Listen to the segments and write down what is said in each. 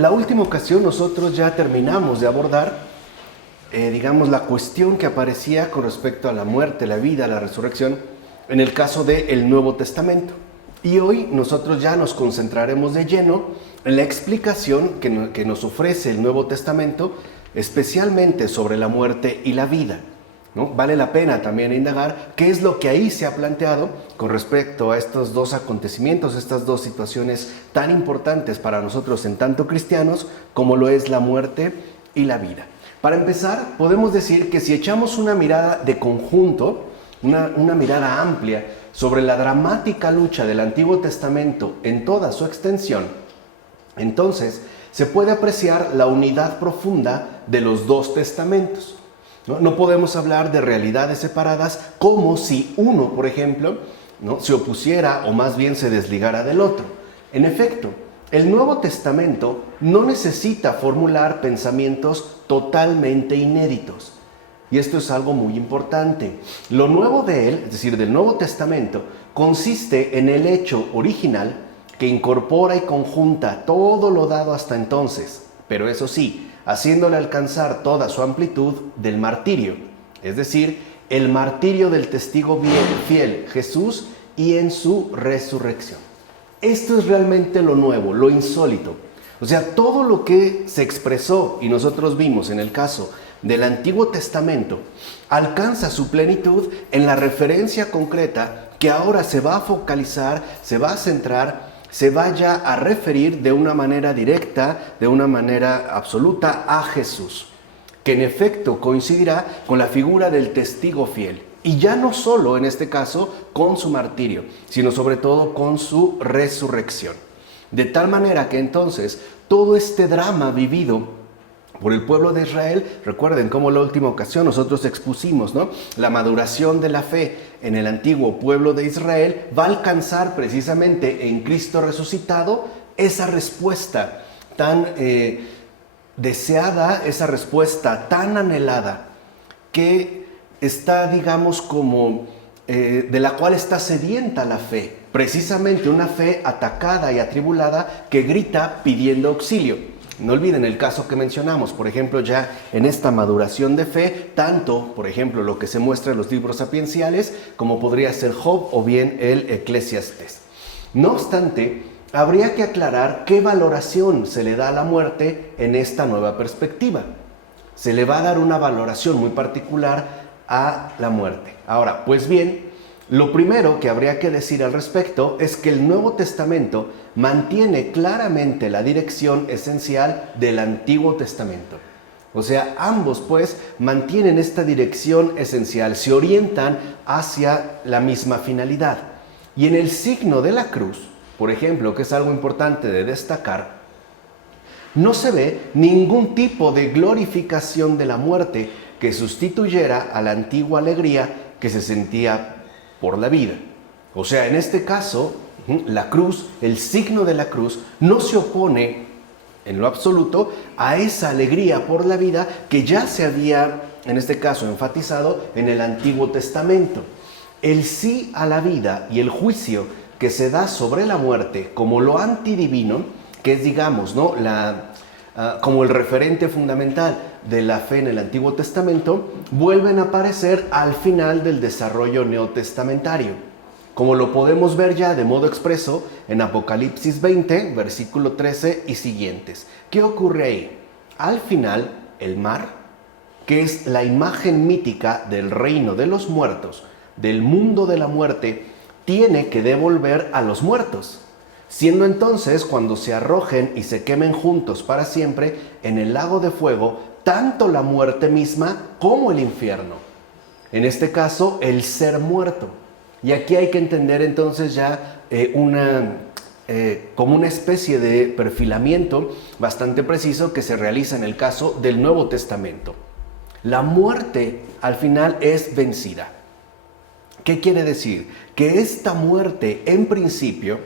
la última ocasión nosotros ya terminamos de abordar, la cuestión que aparecía con respecto a la muerte, la vida, la resurrección, en el caso del Nuevo Testamento. Y hoy nosotros ya nos concentraremos de lleno en la explicación que nos ofrece el Nuevo Testamento, especialmente sobre la muerte y la vida, ¿no? Vale la pena también indagar qué es lo que ahí se ha planteado con respecto a estos dos acontecimientos, estas dos situaciones tan importantes para nosotros en tanto cristianos como lo es la muerte y la vida. Para empezar, podemos decir que si echamos una mirada de conjunto, una mirada amplia sobre la dramática lucha del Antiguo Testamento en toda su extensión, entonces se puede apreciar la unidad profunda de los dos testamentos. No podemos hablar de realidades separadas como si uno, por ejemplo, se opusiera o más bien se desligara del otro. En efecto, el Nuevo Testamento no necesita formular pensamientos totalmente inéditos. Y esto es algo muy importante. Lo nuevo de él, es decir, del Nuevo Testamento, consiste en el hecho original que incorpora y conjunta todo lo dado hasta entonces, pero eso sí, haciéndole alcanzar toda su amplitud del martirio, es decir, el martirio del testigo fiel, Jesús, y en su resurrección. Esto es realmente lo nuevo, lo insólito. O sea, todo lo que se expresó y nosotros vimos en el caso del Antiguo Testamento alcanza su plenitud en la referencia concreta que ahora se va a focalizar, se va a centrar, se vaya a referir de una manera directa, de una manera absoluta a Jesús, que en efecto coincidirá con la figura del testigo fiel. Y ya no solo en este caso con su martirio, sino sobre todo con su resurrección. De tal manera que entonces todo este drama vivido por el pueblo de Israel, recuerden cómo la última ocasión nosotros expusimos, ¿no? La maduración de la fe en el antiguo pueblo de Israel va a alcanzar precisamente en Cristo resucitado esa respuesta tan deseada, esa respuesta tan anhelada que está, digamos, como de la cual está sedienta la fe, precisamente una fe atacada y atribulada que grita pidiendo auxilio. No olviden el caso que mencionamos, por ejemplo, ya en esta maduración de fe, tanto, por ejemplo, lo que se muestra en los libros sapienciales, como podría ser Job o bien el Eclesiastés. No obstante, habría que aclarar qué valoración se le da a la muerte en esta nueva perspectiva. Se le va a dar una valoración muy particular a la muerte. Ahora, pues bien, lo primero que habría que decir al respecto es que el Nuevo Testamento mantiene claramente la dirección esencial del Antiguo Testamento. O sea, ambos pues mantienen esta dirección esencial, se orientan hacia la misma finalidad. Y en el signo de la cruz, por ejemplo, que es algo importante de destacar, no se ve ningún tipo de glorificación de la muerte que sustituyera a la antigua alegría que se sentía por la vida. O sea, en este caso, la cruz, el signo de la cruz, no se opone en lo absoluto a esa alegría por la vida que ya se había, en este caso, enfatizado en el Antiguo Testamento. El sí a la vida y el juicio que se da sobre la muerte como lo antidivino, que es, digamos, ¿no?, como el referente fundamental de la fe en el Antiguo Testamento, vuelven a aparecer al final del desarrollo neotestamentario, como lo podemos ver ya de modo expreso en Apocalipsis 20, versículo 13 y siguientes. ¿Qué ocurre ahí? Al final, el mar, que es la imagen mítica del reino de los muertos, del mundo de la muerte, tiene que devolver a los muertos, siendo entonces cuando se arrojen y se quemen juntos para siempre en el lago de fuego, tanto la muerte misma como el infierno. En este caso, el ser muerto. Y aquí hay que entender entonces ya como una especie de perfilamiento bastante preciso que se realiza en el caso del Nuevo Testamento. La muerte al final es vencida. ¿Qué quiere decir? Que esta muerte en principio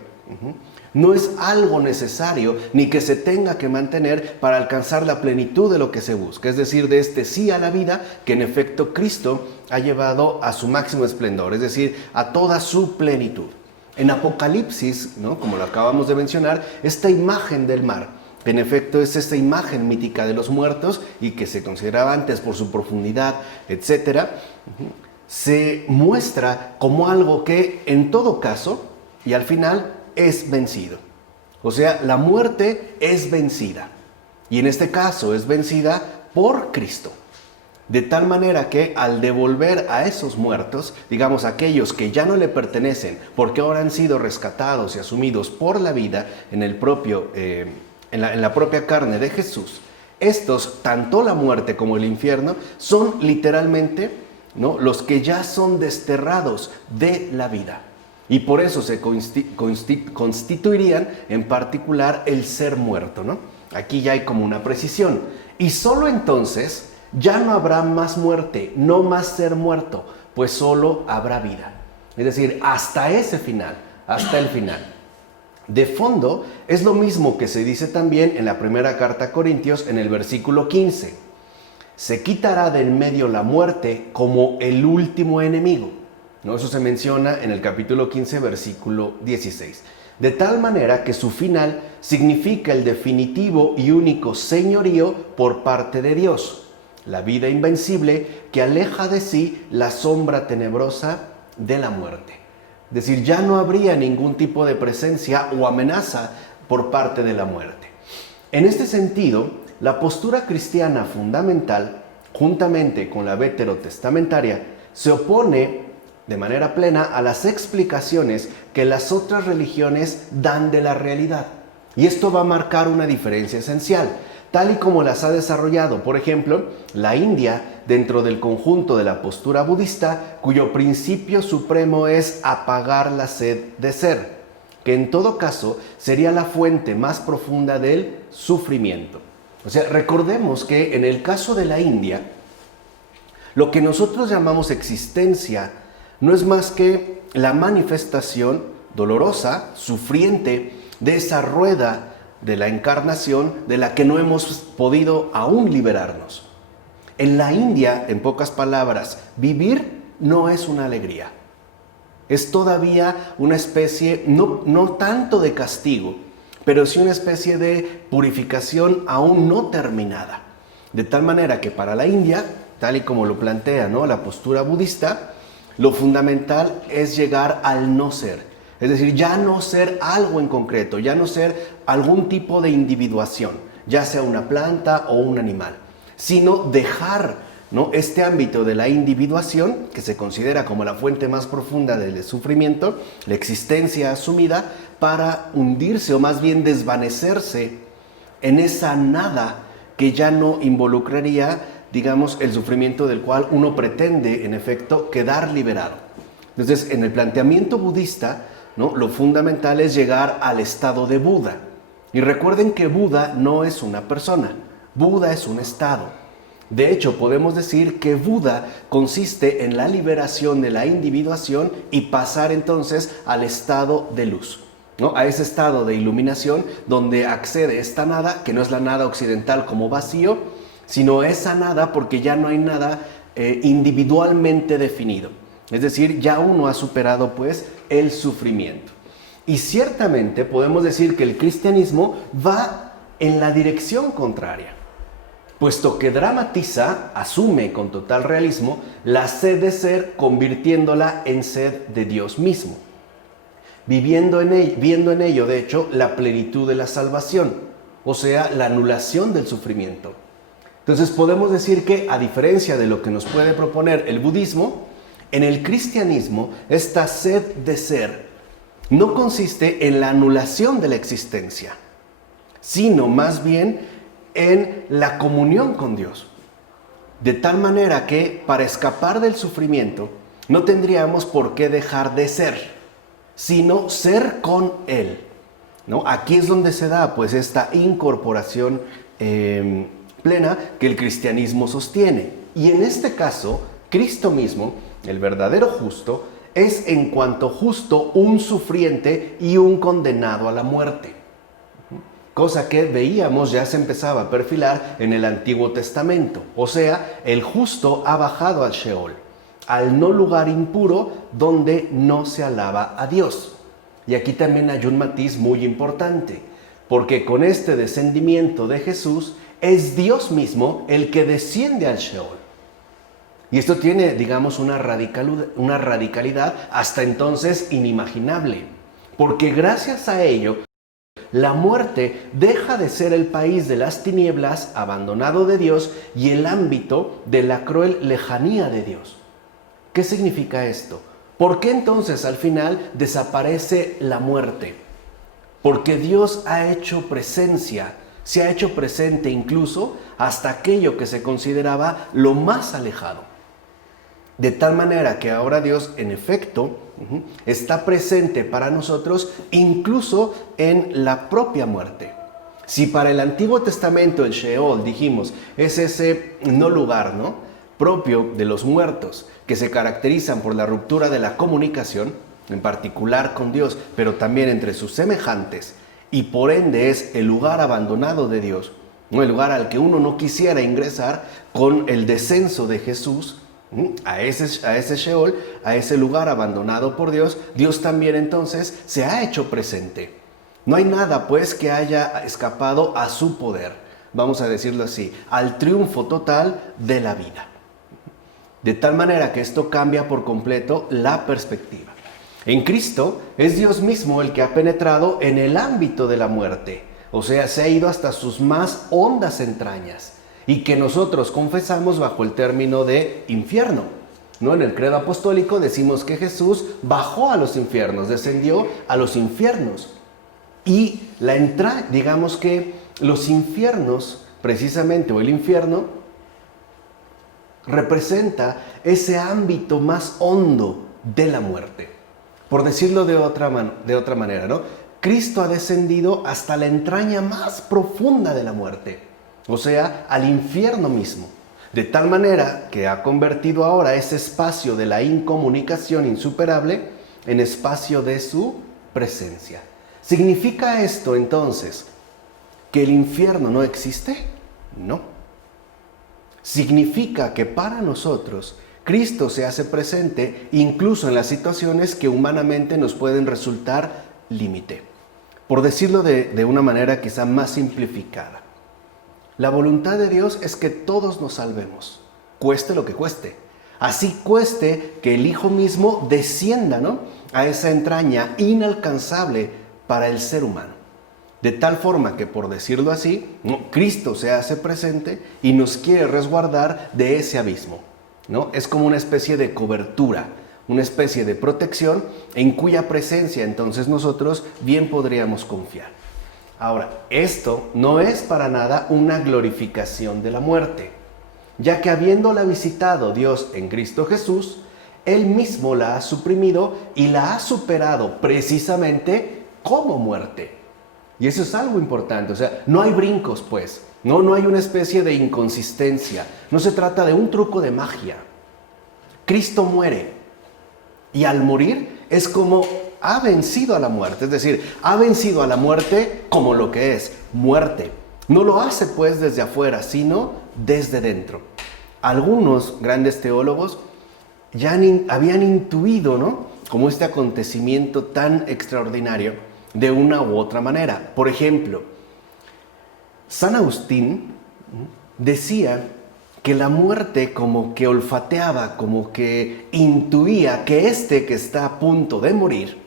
no es algo necesario ni que se tenga que mantener para alcanzar la plenitud de lo que se busca, es decir, de este sí a la vida que en efecto Cristo ha llevado a su máximo esplendor, es decir, a toda su plenitud. En Apocalipsis, ¿no?, como lo acabamos de mencionar, esta imagen del mar que en efecto es esta imagen mítica de los muertos y que se consideraba antes por su profundidad, etc., se muestra como algo que en todo caso y al final es vencido. O sea, la muerte es vencida y en este caso es vencida por Cristo. De tal manera que al devolver a esos muertos, digamos aquellos que ya no le pertenecen porque ahora han sido rescatados y asumidos por la vida en la propia carne de Jesús, estos, tanto la muerte como el infierno, son literalmente, ¿no?, los que ya son desterrados de la vida. Y por eso se constituirían en particular el ser muerto, ¿no? Aquí ya hay como una precisión. Y solo entonces ya no habrá más muerte, no más ser muerto, pues solo habrá vida. Es decir, hasta ese final, hasta el final. De fondo, es lo mismo que se dice también en la primera carta a Corintios en el versículo 15. Se quitará de en medio la muerte como el último enemigo, ¿no? Eso se menciona en el capítulo 15, versículo 16. De tal manera que su final significa el definitivo y único señorío por parte de Dios. La vida invencible que aleja de sí la sombra tenebrosa de la muerte. Es decir, ya no habría ningún tipo de presencia o amenaza por parte de la muerte. En este sentido, la postura cristiana fundamental, juntamente con la veterotestamentaria, se opone de manera plena a las explicaciones que las otras religiones dan de la realidad. Y esto va a marcar una diferencia esencial, tal y como las ha desarrollado, por ejemplo, la India dentro del conjunto de la postura budista, cuyo principio supremo es apagar la sed de ser, que en todo caso sería la fuente más profunda del sufrimiento. O sea, recordemos que en el caso de la India, lo que nosotros llamamos existencia no es más que la manifestación dolorosa, sufriente, de esa rueda de la encarnación de la que no hemos podido aún liberarnos. En la India, en pocas palabras, vivir no es una alegría. Es todavía una especie, no tanto de castigo, pero sí una especie de purificación aún no terminada. De tal manera que para la India, tal y como lo plantea, ¿no?, la postura budista, lo fundamental es llegar al no ser. Es decir, ya no ser algo en concreto, ya no ser algún tipo de individuación, ya sea una planta o un animal, sino dejar, ¿no?, este ámbito de la individuación, que se considera como la fuente más profunda del sufrimiento, la existencia asumida, para hundirse o más bien desvanecerse en esa nada que ya no involucraría, digamos, el sufrimiento del cual uno pretende, en efecto, quedar liberado. Entonces, en el planteamiento budista, ¿no?, lo fundamental es llegar al estado de Buda. Y recuerden que Buda no es una persona, Buda es un estado. De hecho, podemos decir que Buda consiste en la liberación de la individuación y pasar entonces al estado de luz, ¿no?, a ese estado de iluminación donde accede esta nada, que no es la nada occidental como vacío, sino esa nada porque ya no hay nada individualmente definido. Es decir, ya uno ha superado pues el sufrimiento. Y ciertamente podemos decir que el cristianismo va en la dirección contraria, puesto que dramatiza, asume con total realismo la sed de ser, convirtiéndola en sed de Dios mismo, viendo en ello, de hecho, la plenitud de la salvación, o sea, la anulación del sufrimiento. Entonces podemos decir que, a diferencia de lo que nos puede proponer el budismo, en el cristianismo, esta sed de ser no consiste en la anulación de la existencia, sino más bien en la comunión con Dios. De tal manera que, para escapar del sufrimiento, no tendríamos por qué dejar de ser, sino ser con Él, ¿no? Aquí es donde se da pues esta incorporación plena que el cristianismo sostiene. Y en este caso, Cristo mismo, el verdadero justo, es en cuanto justo un sufriente y un condenado a la muerte. Cosa que veíamos ya se empezaba a perfilar en el Antiguo Testamento. O sea, el justo ha bajado al Sheol, al no lugar impuro donde no se alaba a Dios. Y aquí también hay un matiz muy importante, porque con este descendimiento de Jesús es Dios mismo el que desciende al Sheol. Y esto tiene, digamos, una radicalidad hasta entonces inimaginable, porque gracias a ello, la muerte deja de ser el país de las tinieblas abandonado de Dios y el ámbito de la cruel lejanía de Dios. ¿Qué significa esto? ¿Por qué entonces al final desaparece la muerte? Porque Dios ha hecho presencia, se ha hecho presente incluso hasta aquello que se consideraba lo más alejado. De tal manera que ahora Dios, en efecto, está presente para nosotros incluso en la propia muerte. Si para el Antiguo Testamento el Sheol, dijimos, es ese no lugar, ¿no?, propio de los muertos, que se caracterizan por la ruptura de la comunicación, en particular con Dios, pero también entre sus semejantes, y por ende es el lugar abandonado de Dios, ¿no?, el lugar al que uno no quisiera ingresar. Con el descenso de Jesús a ese Sheol, a ese lugar abandonado por Dios, Dios también entonces se ha hecho presente. No hay nada pues que haya escapado a su poder, vamos a decirlo así, al triunfo total de la vida. De tal manera que esto cambia por completo la perspectiva. En Cristo es Dios mismo el que ha penetrado en el ámbito de la muerte, o sea, se ha ido hasta sus más hondas entrañas, y que nosotros confesamos bajo el término de infierno, ¿no? En el credo apostólico decimos que Jesús bajó a los infiernos, descendió a los infiernos. Y digamos que los infiernos, precisamente, o el infierno, representa ese ámbito más hondo de la muerte. Por decirlo de otra manera, ¿no? Cristo ha descendido hasta la entraña más profunda de la muerte, o sea, al infierno mismo, de tal manera que ha convertido ahora ese espacio de la incomunicación insuperable en espacio de su presencia. ¿Significa esto entonces que el infierno no existe? No. Significa que para nosotros Cristo se hace presente incluso en las situaciones que humanamente nos pueden resultar límite. Por decirlo de una manera quizá más simplificada, la voluntad de Dios es que todos nos salvemos, cueste lo que cueste. Así cueste que el Hijo mismo descienda, ¿no?, a esa entraña inalcanzable para el ser humano. De tal forma que, por decirlo así, Cristo se hace presente y nos quiere resguardar de ese abismo, ¿no? Es como una especie de cobertura, una especie de protección en cuya presencia entonces nosotros bien podríamos confiar. Ahora, esto no es para nada una glorificación de la muerte, ya que habiéndola visitado Dios en Cristo Jesús, Él mismo la ha suprimido y la ha superado precisamente como muerte. Y eso es algo importante, o sea, no hay brincos pues, no hay una especie de inconsistencia, no se trata de un truco de magia. Cristo muere y al morir es como ha vencido a la muerte, es decir, ha vencido a la muerte como lo que es, muerte. No lo hace pues desde afuera, sino desde dentro. Algunos grandes teólogos ya habían intuido, ¿no?, como este acontecimiento tan extraordinario de una u otra manera. Por ejemplo, San Agustín decía que la muerte como que olfateaba, como que intuía que que está a punto de morir,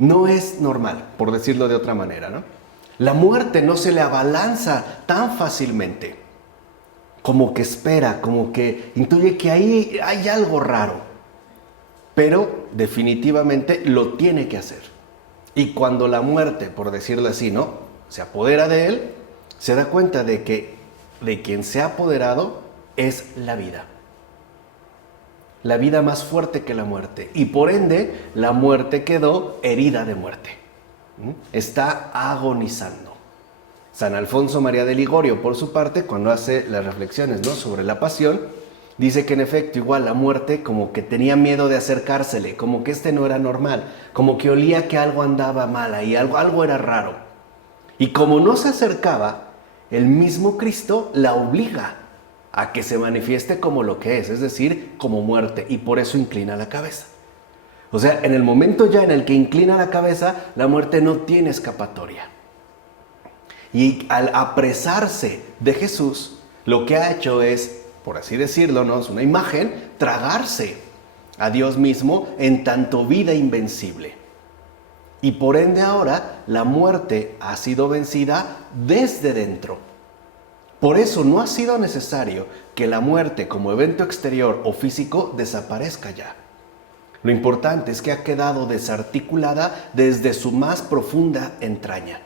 no es normal, por decirlo de otra manera, ¿no? La muerte no se le abalanza tan fácilmente, como que espera, como que intuye que ahí hay algo raro, pero definitivamente lo tiene que hacer. Y cuando la muerte, por decirlo así, ¿no?, se apodera de él, se da cuenta de que de quien se ha apoderado es la vida. La vida más fuerte que la muerte. Y por ende, la muerte quedó herida de muerte. Está agonizando. San Alfonso María de Ligorio, por su parte, cuando hace las reflexiones, ¿no?, sobre la pasión, dice que en efecto igual la muerte como que tenía miedo de acercársele, como que no era normal, como que olía que algo andaba mal ahí, algo era raro. Y como no se acercaba, el mismo Cristo la obliga a que se manifieste como lo que es decir, como muerte, y por eso inclina la cabeza. O sea, en el momento ya en el que inclina la cabeza, la muerte no tiene escapatoria. Y al apresarse de Jesús, lo que ha hecho es, por así decirlo, ¿no? Es una imagen, tragarse a Dios mismo en tanto vida invencible. Y por ende ahora la muerte ha sido vencida desde dentro. Por eso no ha sido necesario que la muerte como evento exterior o físico desaparezca ya. Lo importante es que ha quedado desarticulada desde su más profunda entraña.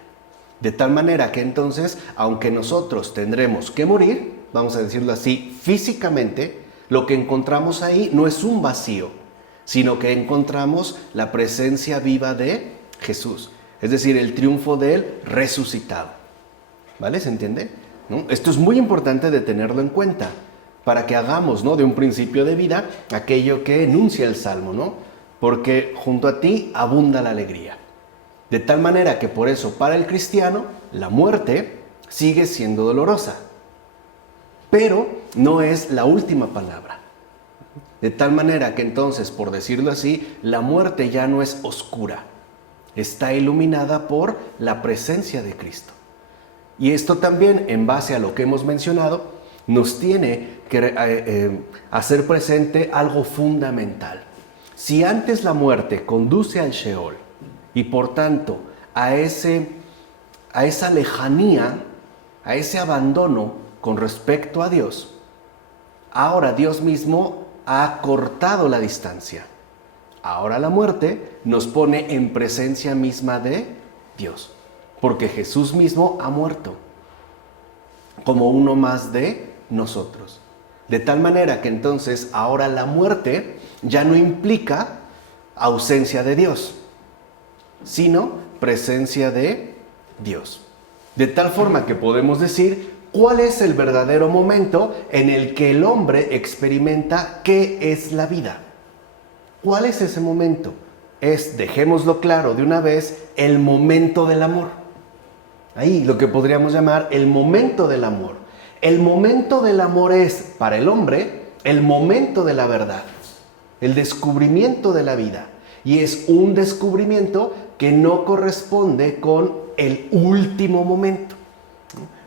De tal manera que entonces, aunque nosotros tendremos que morir, vamos a decirlo así, físicamente, lo que encontramos ahí no es un vacío, sino que encontramos la presencia viva de Jesús. Es decir, el triunfo del resucitado. ¿Vale? ¿Se entiende? ¿No? Esto es muy importante de tenerlo en cuenta para que hagamos, ¿no?, de un principio de vida aquello que enuncia el Salmo, ¿no? Porque junto a ti abunda la alegría. De tal manera que por eso para el cristiano la muerte sigue siendo dolorosa, pero no es la última palabra. De tal manera que entonces, por decirlo así, la muerte ya no es oscura, está iluminada por la presencia de Cristo. Y esto también, en base a lo que hemos mencionado, nos tiene que hacer presente algo fundamental. Si antes la muerte conduce al Sheol y por tanto a esa lejanía, a ese abandono con respecto a Dios, ahora Dios mismo ha cortado la distancia. Ahora la muerte nos pone en presencia misma de Dios, porque Jesús mismo ha muerto como uno más de nosotros. De tal manera que entonces ahora la muerte ya no implica ausencia de Dios, sino presencia de Dios. De tal forma que podemos decir cuál es el verdadero momento en el que el hombre experimenta qué es la vida. ¿Cuál es ese momento? Es, dejémoslo claro de una vez, el momento del amor. Ahí lo que podríamos llamar el momento del amor. El momento del amor es, para el hombre, el momento de la verdad, el descubrimiento de la vida. Y es un descubrimiento que no corresponde con el último momento,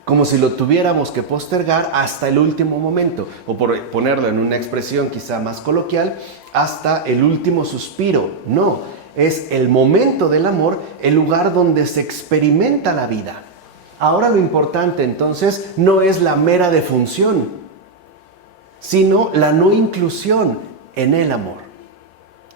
como si lo tuviéramos que postergar hasta el último momento, o por ponerlo en una expresión quizá más coloquial, hasta el último suspiro. No, es el momento del amor, el lugar donde se experimenta la vida. Ahora lo importante entonces no es la mera defunción, sino la no inclusión en el amor.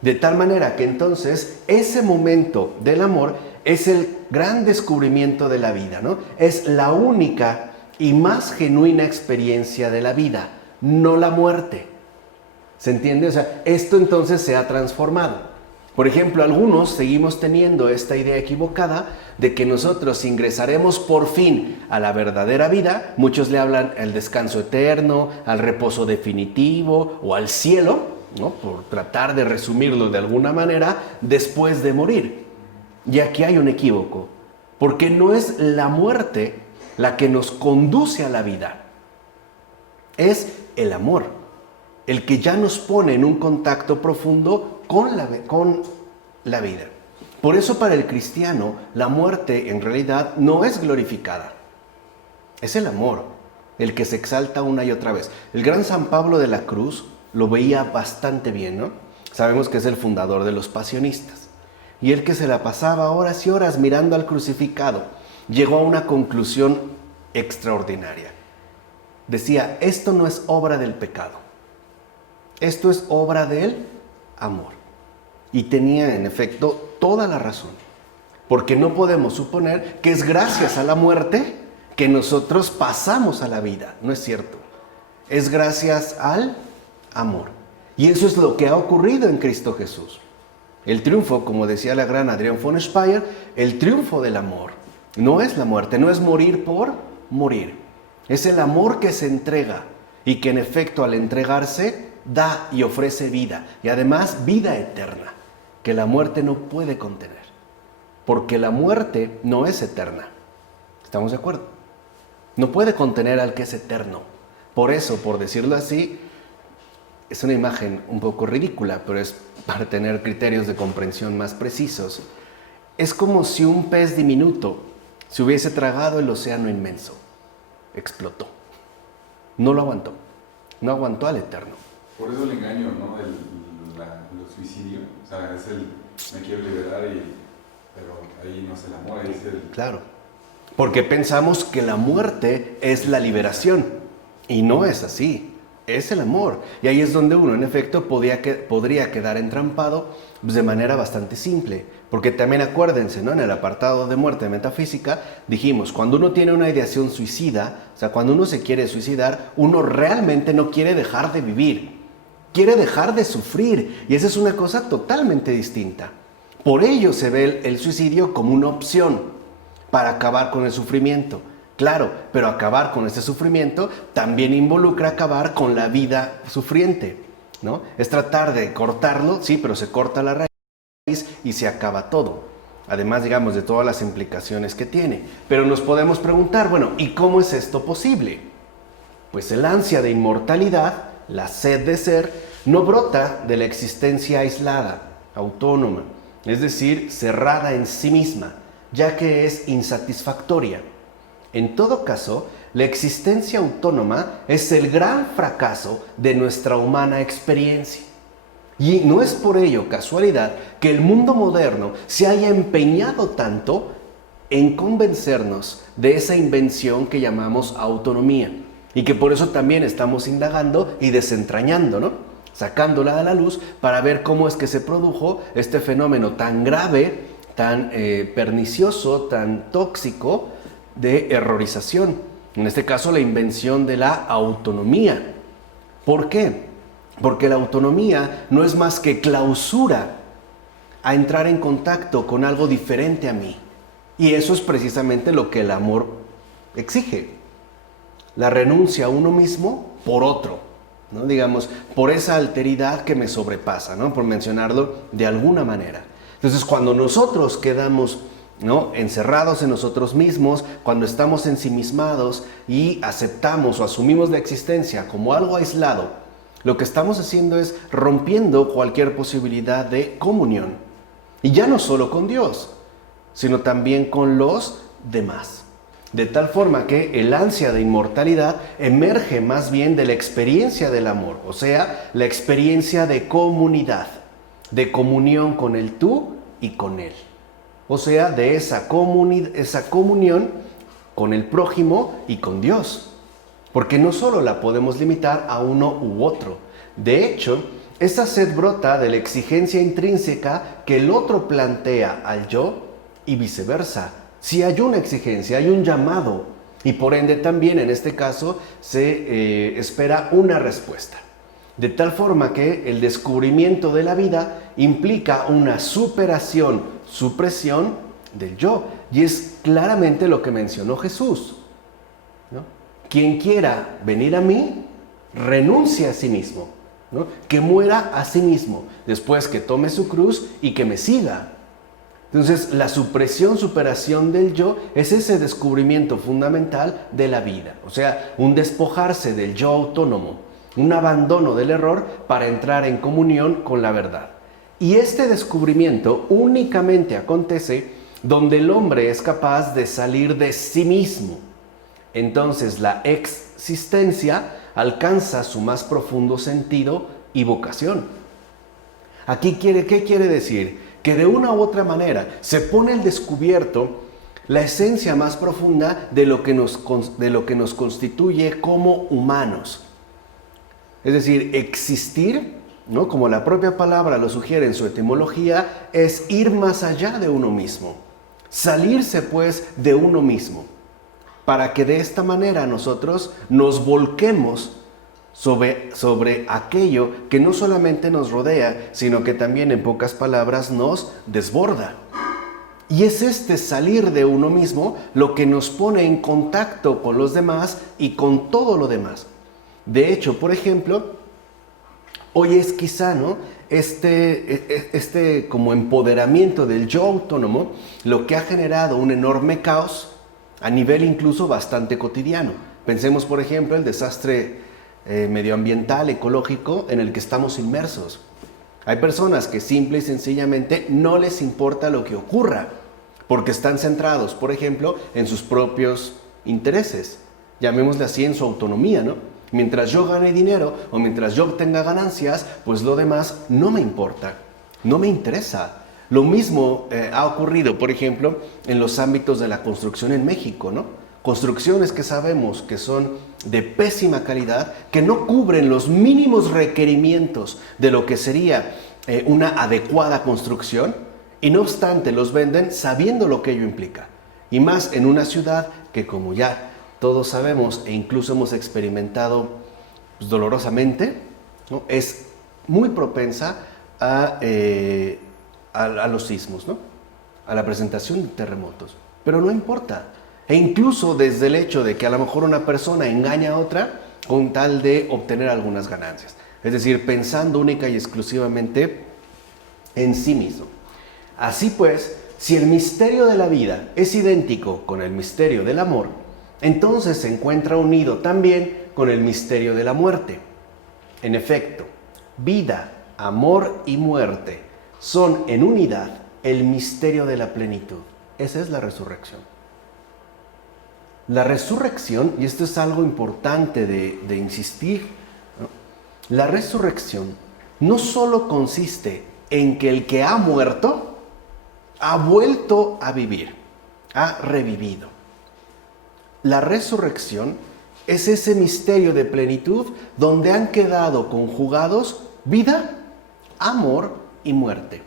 De tal manera que entonces ese momento del amor es el gran descubrimiento de la vida, ¿no? Es la única y más genuina experiencia de la vida, no la muerte. ¿Se entiende? O sea, esto entonces se ha transformado. Por ejemplo, algunos seguimos teniendo esta idea equivocada de que nosotros ingresaremos por fin a la verdadera vida. Muchos le hablan al descanso eterno, al reposo definitivo o al cielo, ¿no?, por tratar de resumirlo de alguna manera, después de morir. Y aquí hay un equívoco, porque no es la muerte la que nos conduce a la vida, es el amor, el que ya nos pone en un contacto profundo con la vida. Por eso para el cristiano la muerte en realidad no es glorificada, es el amor el que se exalta una y otra vez. El gran San Pablo de la Cruz lo veía bastante bien, ¿no? Sabemos que es el fundador de los pasionistas. Y él, que se la pasaba horas y horas mirando al crucificado, llegó a una conclusión extraordinaria. Decía, esto no es obra del pecado, esto es obra del amor. Y tenía en efecto toda la razón, porque no podemos suponer que es gracias a la muerte que nosotros pasamos a la vida. No es cierto, es gracias al amor. Y eso es lo que ha ocurrido en Cristo Jesús. El triunfo, como decía la gran Adrián von Speyer, el triunfo del amor no es la muerte, no es morir por morir. Es el amor que se entrega y que en efecto al entregarse da y ofrece vida, y además vida eterna, que la muerte no puede contener, porque la muerte no es eterna. ¿Estamos de acuerdo? No puede contener al que es eterno. Por eso, por decirlo así, es una imagen un poco ridícula, pero es para tener criterios de comprensión más precisos. Es como si un pez diminuto se hubiese tragado el océano inmenso. Explotó. No lo aguantó. No aguantó al Eterno. Por eso el engaño, ¿no? El suicidio. O sea, es el me quiero liberar, pero ahí no es el amor, ahí es el... Claro. Porque pensamos que la muerte es la liberación. Y no es así. Es el amor. Y ahí es donde uno, en efecto, podría quedar entrampado de manera bastante simple. Porque también acuérdense, ¿no? En el apartado de muerte metafísica, dijimos, cuando uno tiene una ideación suicida, o sea, cuando uno se quiere suicidar, uno realmente no quiere dejar de vivir. Quiere dejar de sufrir. Y esa es una cosa totalmente distinta. Por ello se ve el suicidio como una opción para acabar con el sufrimiento. Claro, pero acabar con ese sufrimiento también involucra acabar con la vida sufriente, ¿no? Es tratar de cortarlo, sí, pero se corta la raíz y se acaba todo. Además, digamos, de todas las implicaciones que tiene. Pero nos podemos preguntar, bueno, ¿y cómo es esto posible? Pues el ansia de inmortalidad, la sed de ser, no brota de la existencia aislada, autónoma, es decir, cerrada en sí misma, ya que es insatisfactoria. En todo caso, la existencia autónoma es el gran fracaso de nuestra humana experiencia. Y no es por ello casualidad que el mundo moderno se haya empeñado tanto en convencernos de esa invención que llamamos autonomía. Y que por eso también estamos indagando y desentrañando, ¿no? Sacándola a la luz para ver cómo es que se produjo este fenómeno tan grave, tan pernicioso, tan tóxico, de errorización, en este caso la invención de la autonomía. ¿Por qué? Porque la autonomía no es más que clausura a entrar en contacto con algo diferente a mí. Y eso es precisamente lo que el amor exige. La renuncia a uno mismo por otro, ¿no? Digamos, por esa alteridad que me sobrepasa, ¿no? Por mencionarlo de alguna manera. Entonces, cuando nosotros quedamos, ¿no?, encerrados en nosotros mismos, cuando estamos ensimismados y aceptamos o asumimos la existencia como algo aislado, lo que estamos haciendo es rompiendo cualquier posibilidad de comunión. Y ya no solo con Dios, sino también con los demás. De tal forma que el ansia de inmortalidad emerge más bien de la experiencia del amor, o sea, la experiencia de comunidad, de comunión con el tú y con él. O sea, de esa comunión con el prójimo y con Dios. Porque no solo la podemos limitar a uno u otro. De hecho, esa sed brota de la exigencia intrínseca que el otro plantea al yo y viceversa. Si hay una exigencia, hay un llamado. Y por ende también en este caso se espera una respuesta. De tal forma que el descubrimiento de la vida implica una supresión del yo. Y es claramente lo que mencionó Jesús, ¿no? Quien quiera venir a mí, renuncie a sí mismo, ¿no? Que muera a sí mismo, después que tome su cruz y que me siga. Entonces, la superación del yo es ese descubrimiento fundamental de la vida. O sea, un despojarse del yo autónomo, un abandono del error para entrar en comunión con la verdad. Y este descubrimiento únicamente acontece donde el hombre es capaz de salir de sí mismo. Entonces la existencia alcanza su más profundo sentido y vocación. Aquí, ¿qué quiere decir? Que de una u otra manera se pone al descubierto la esencia más profunda de lo que nos constituye como humanos. Es decir, existir, ¿no?, como la propia palabra lo sugiere en su etimología, es ir más allá de uno mismo. Salirse pues de uno mismo, para que de esta manera nosotros nos volquemos sobre aquello que no solamente nos rodea, sino que también, en pocas palabras, nos desborda. Y es este salir de uno mismo lo que nos pone en contacto con los demás y con todo lo demás. De hecho, por ejemplo, hoy es quizá, ¿no?, este como empoderamiento del yo autónomo lo que ha generado un enorme caos a nivel incluso bastante cotidiano. Pensemos, por ejemplo, el desastre medioambiental, ecológico en el que estamos inmersos. Hay personas que simple y sencillamente no les importa lo que ocurra, porque están centrados, por ejemplo, en sus propios intereses, llamémosle así, en su autonomía, ¿no? Mientras yo gane dinero o mientras yo obtenga ganancias, pues lo demás no me importa, no me interesa. Lo mismo ha ocurrido, por ejemplo, en los ámbitos de la construcción en México, ¿no? Construcciones que sabemos que son de pésima calidad, que no cubren los mínimos requerimientos de lo que sería una adecuada construcción, y no obstante los venden sabiendo lo que ello implica. Y más en una ciudad que, como ya todos sabemos e incluso hemos experimentado pues, dolorosamente, ¿no? Es muy propensa a los sismos, ¿no? A la presentación de terremotos. Pero no importa. E incluso desde el hecho de que a lo mejor una persona engaña a otra con tal de obtener algunas ganancias. Es decir, pensando única y exclusivamente en sí mismo. Así pues, si el misterio de la vida es idéntico con el misterio del amor, entonces se encuentra unido también con el misterio de la muerte. En efecto, vida, amor y muerte son en unidad el misterio de la plenitud. Esa es la resurrección. La resurrección, y esto es algo importante de insistir, ¿no? La resurrección no solo consiste en que el que ha muerto ha vuelto a vivir, ha revivido. La resurrección es ese misterio de plenitud donde han quedado conjugados vida, amor y muerte.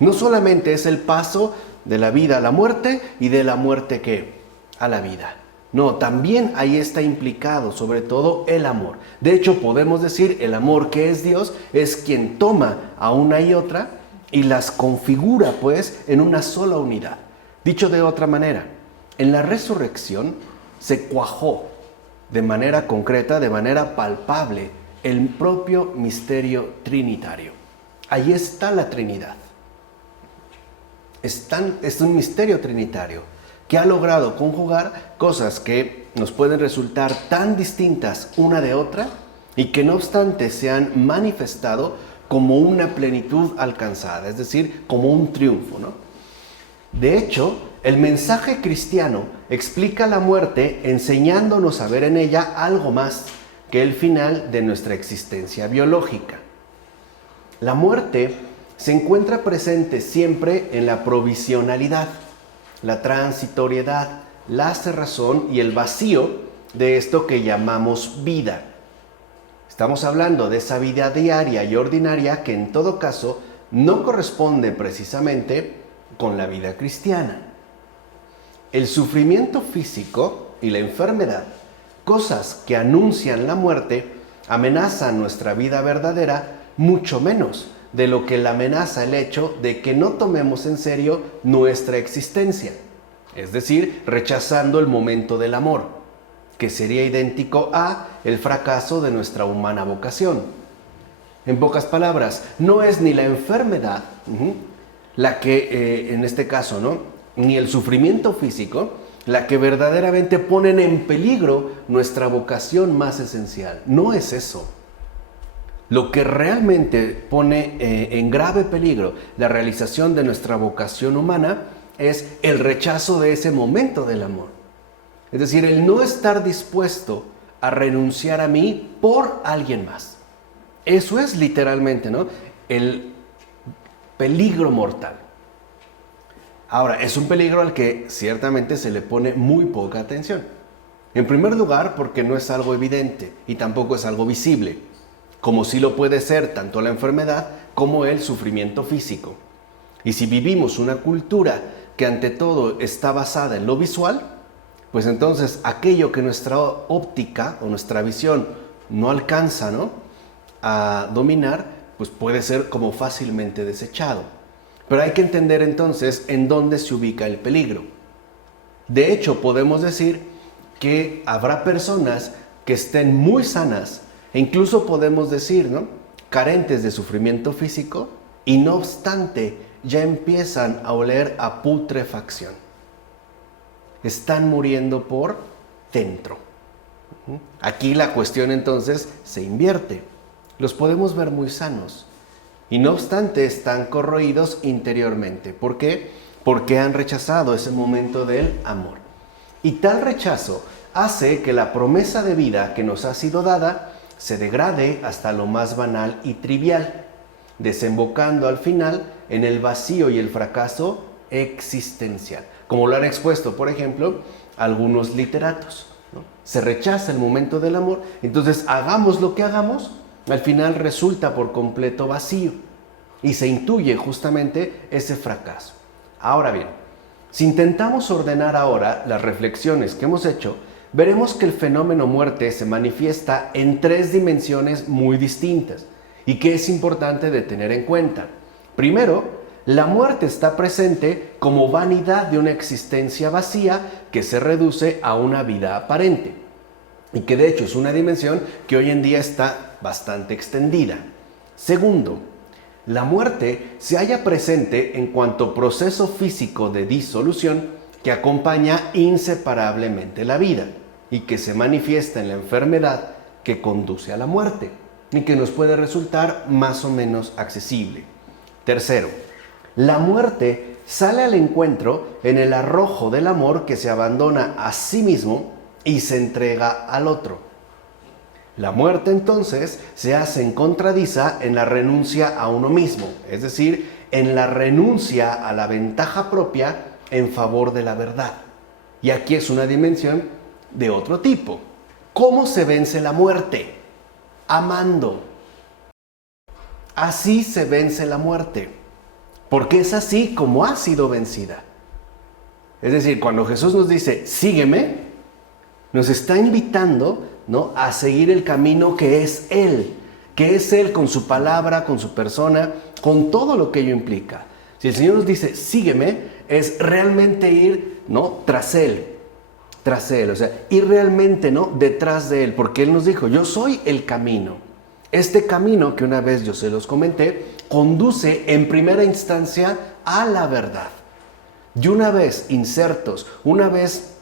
No solamente es el paso de la vida a la muerte y de la muerte ¿qué? A la vida. No, también ahí está implicado sobre todo el amor. De hecho, podemos decir el amor que es Dios es quien toma a una y otra y las configura pues en una sola unidad. Dicho de otra manera, en la resurrección se cuajó de manera concreta, de manera palpable, el propio misterio trinitario. Ahí está la Trinidad. Es un misterio trinitario que ha logrado conjugar cosas que nos pueden resultar tan distintas una de otra y que no obstante se han manifestado como una plenitud alcanzada, es decir, como un triunfo, ¿no? De hecho, el mensaje cristiano explica la muerte enseñándonos a ver en ella algo más que el final de nuestra existencia biológica. La muerte se encuentra presente siempre en la provisionalidad, la transitoriedad, la cerrazón y el vacío de esto que llamamos vida. Estamos hablando de esa vida diaria y ordinaria que en todo caso no corresponde precisamente con la vida cristiana. El sufrimiento físico y la enfermedad, cosas que anuncian la muerte, amenazan nuestra vida verdadera mucho menos de lo que la amenaza el hecho de que no tomemos en serio nuestra existencia, es decir, rechazando el momento del amor, que sería idéntico a el fracaso de nuestra humana vocación. En pocas palabras, no es ni la enfermedad la que, en este caso, ¿no? Ni el sufrimiento físico, la que verdaderamente ponen en peligro nuestra vocación más esencial. No es eso. Lo que realmente pone en grave peligro la realización de nuestra vocación humana es el rechazo de ese momento del amor. Es decir, el no estar dispuesto a renunciar a mí por alguien más. Eso es literalmente, ¿no? El peligro mortal. Ahora, es un peligro al que ciertamente se le pone muy poca atención. En primer lugar, porque no es algo evidente y tampoco es algo visible, como sí lo puede ser tanto la enfermedad como el sufrimiento físico. Y si vivimos una cultura que ante todo está basada en lo visual, pues entonces aquello que nuestra óptica o nuestra visión no alcanza, ¿no?, a dominar, pues puede ser como fácilmente desechado. Pero hay que entender entonces en dónde se ubica el peligro. De hecho, podemos decir que habrá personas que estén muy sanas e incluso podemos decir, ¿no?, carentes de sufrimiento físico y no obstante ya empiezan a oler a putrefacción. Están muriendo por dentro. Aquí la cuestión entonces se invierte. Los podemos ver muy sanos y no obstante están corroídos interiormente. ¿Por qué? porque han rechazado ese momento del amor. Y tal rechazo hace que la promesa de vida que nos ha sido dada se degrade hasta lo más banal y trivial, desembocando al final en el vacío y el fracaso existencial, como lo han expuesto, por ejemplo, algunos literatos, ¿no? Se rechaza el momento del amor, entonces hagamos lo que hagamos, al final resulta por completo vacío y se intuye justamente ese fracaso. Ahora bien, si intentamos ordenar ahora las reflexiones que hemos hecho, veremos que el fenómeno muerte se manifiesta en 3 dimensiones muy distintas y que es importante de tener en cuenta. Primero, la muerte está presente como vanidad de una existencia vacía que se reduce a una vida aparente y que de hecho es una dimensión que hoy en día está bastante extendida. Segundo, la muerte se halla presente en cuanto proceso físico de disolución que acompaña inseparablemente la vida y que se manifiesta en la enfermedad que conduce a la muerte y que nos puede resultar más o menos accesible. Tercero, la muerte sale al encuentro en el arrojo del amor que se abandona a sí mismo y se entrega al otro. La muerte entonces se hace encontradiza en la renuncia a uno mismo, es decir, en la renuncia a la ventaja propia en favor de la verdad. Y aquí es una dimensión de otro tipo. ¿Cómo se vence la muerte? Amando. Así se vence la muerte, porque es así como ha sido vencida. Es decir, cuando Jesús nos dice, sígueme, nos está invitando, ¿no?, a seguir el camino que es Él con su palabra, con su persona, con todo lo que ello implica. Si el Señor nos dice, sígueme, es realmente ir, ¿no?, tras Él, o sea, ir realmente, ¿no?, detrás de Él, porque Él nos dijo, yo soy el camino. Este camino, que una vez yo se los comenté, conduce en primera instancia a la verdad. Y una vez insertos, una vez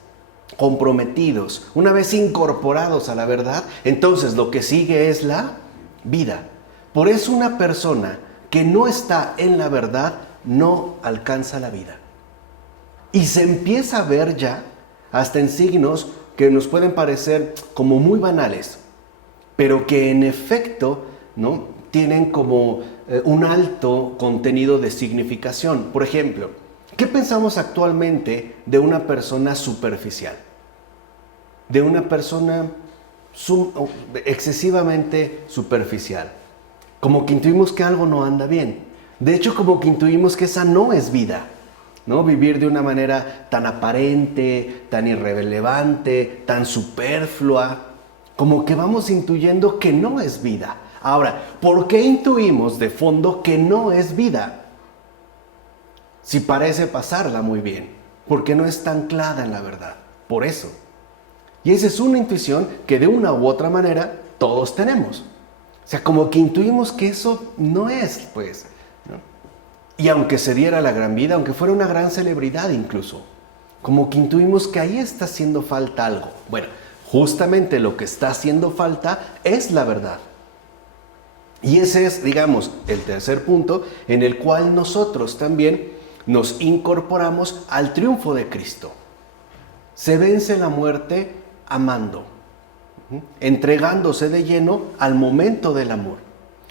comprometidos, una vez incorporados a la verdad, entonces lo que sigue es la vida. Por eso una persona que no está en la verdad no alcanza la vida. Y se empieza a ver ya hasta en signos que nos pueden parecer como muy banales, pero que en efecto, ¿no?, tienen como un alto contenido de significación. Por ejemplo, ¿qué pensamos actualmente de una persona superficial? De una persona excesivamente superficial. Como que intuimos que algo no anda bien. De hecho, como que intuimos que esa no es vida, ¿no? Vivir de una manera tan aparente, tan irrelevante, tan superflua. Como que vamos intuyendo que no es vida. Ahora, ¿por qué intuimos de fondo que no es vida? Si parece pasarla muy bien, porque no está anclada en la verdad. Por eso. Y esa es una intuición que de una u otra manera todos tenemos. O sea, como que intuimos que eso no es, pues, ¿no? Y aunque se diera la gran vida, aunque fuera una gran celebridad incluso, como que intuimos que ahí está haciendo falta algo. Bueno, justamente lo que está haciendo falta es la verdad. Y ese es, digamos, el tercer punto en el cual nosotros también nos incorporamos al triunfo de Cristo. Se vence la muerte amando, entregándose de lleno al momento del amor.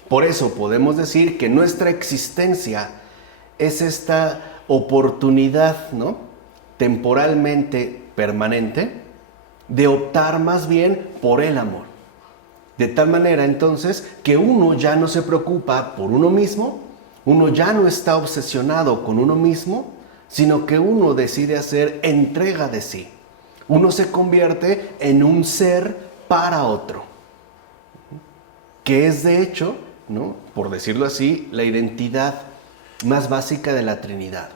Por eso podemos decir que nuestra existencia es esta oportunidad, ¿no?, temporalmente permanente de optar más bien por el amor. De tal manera entonces que uno ya no se preocupa por uno mismo, uno ya no está obsesionado con uno mismo, sino que uno decide hacer entrega de sí. Uno se convierte en un ser para otro, que es de hecho, ¿no?, por decirlo así, la identidad más básica de la Trinidad.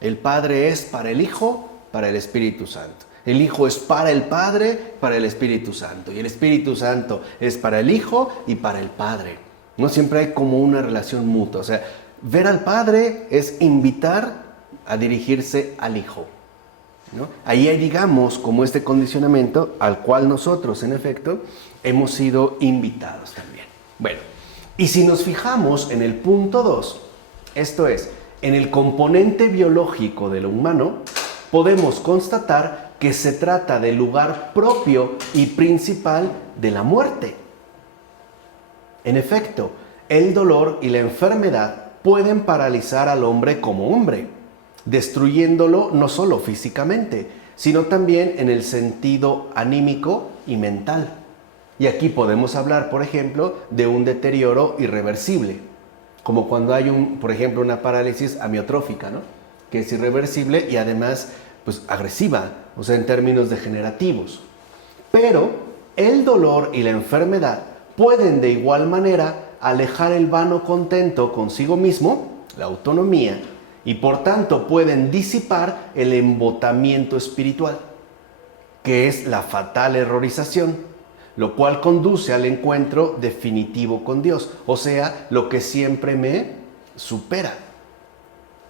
El Padre es para el Hijo, para el Espíritu Santo. El Hijo es para el Padre, para el Espíritu Santo. Y el Espíritu Santo es para el Hijo y para el Padre. No siempre hay como una relación mutua. O sea, ver al Padre es invitar a dirigirse al Hijo, ¿no? Ahí hay, digamos, como este condicionamiento al cual nosotros, en efecto, hemos sido invitados también. Bueno, y si nos fijamos en el punto 2, esto es, en el componente biológico de lo humano, podemos constatar que se trata del lugar propio y principal de la muerte. En efecto, el dolor y la enfermedad pueden paralizar al hombre como hombre, destruyéndolo no solo físicamente, sino también en el sentido anímico y mental. Y aquí podemos hablar, por ejemplo, de un deterioro irreversible, como cuando hay, por ejemplo, una parálisis amiotrófica, ¿no? Que es irreversible y además pues, agresiva, o sea, en términos degenerativos. Pero el dolor y la enfermedad pueden de igual manera alejar el vano contento consigo mismo, la autonomía, y por tanto pueden disipar el embotamiento espiritual, que es la fatal errorización, lo cual conduce al encuentro definitivo con Dios, o sea, lo que siempre me supera.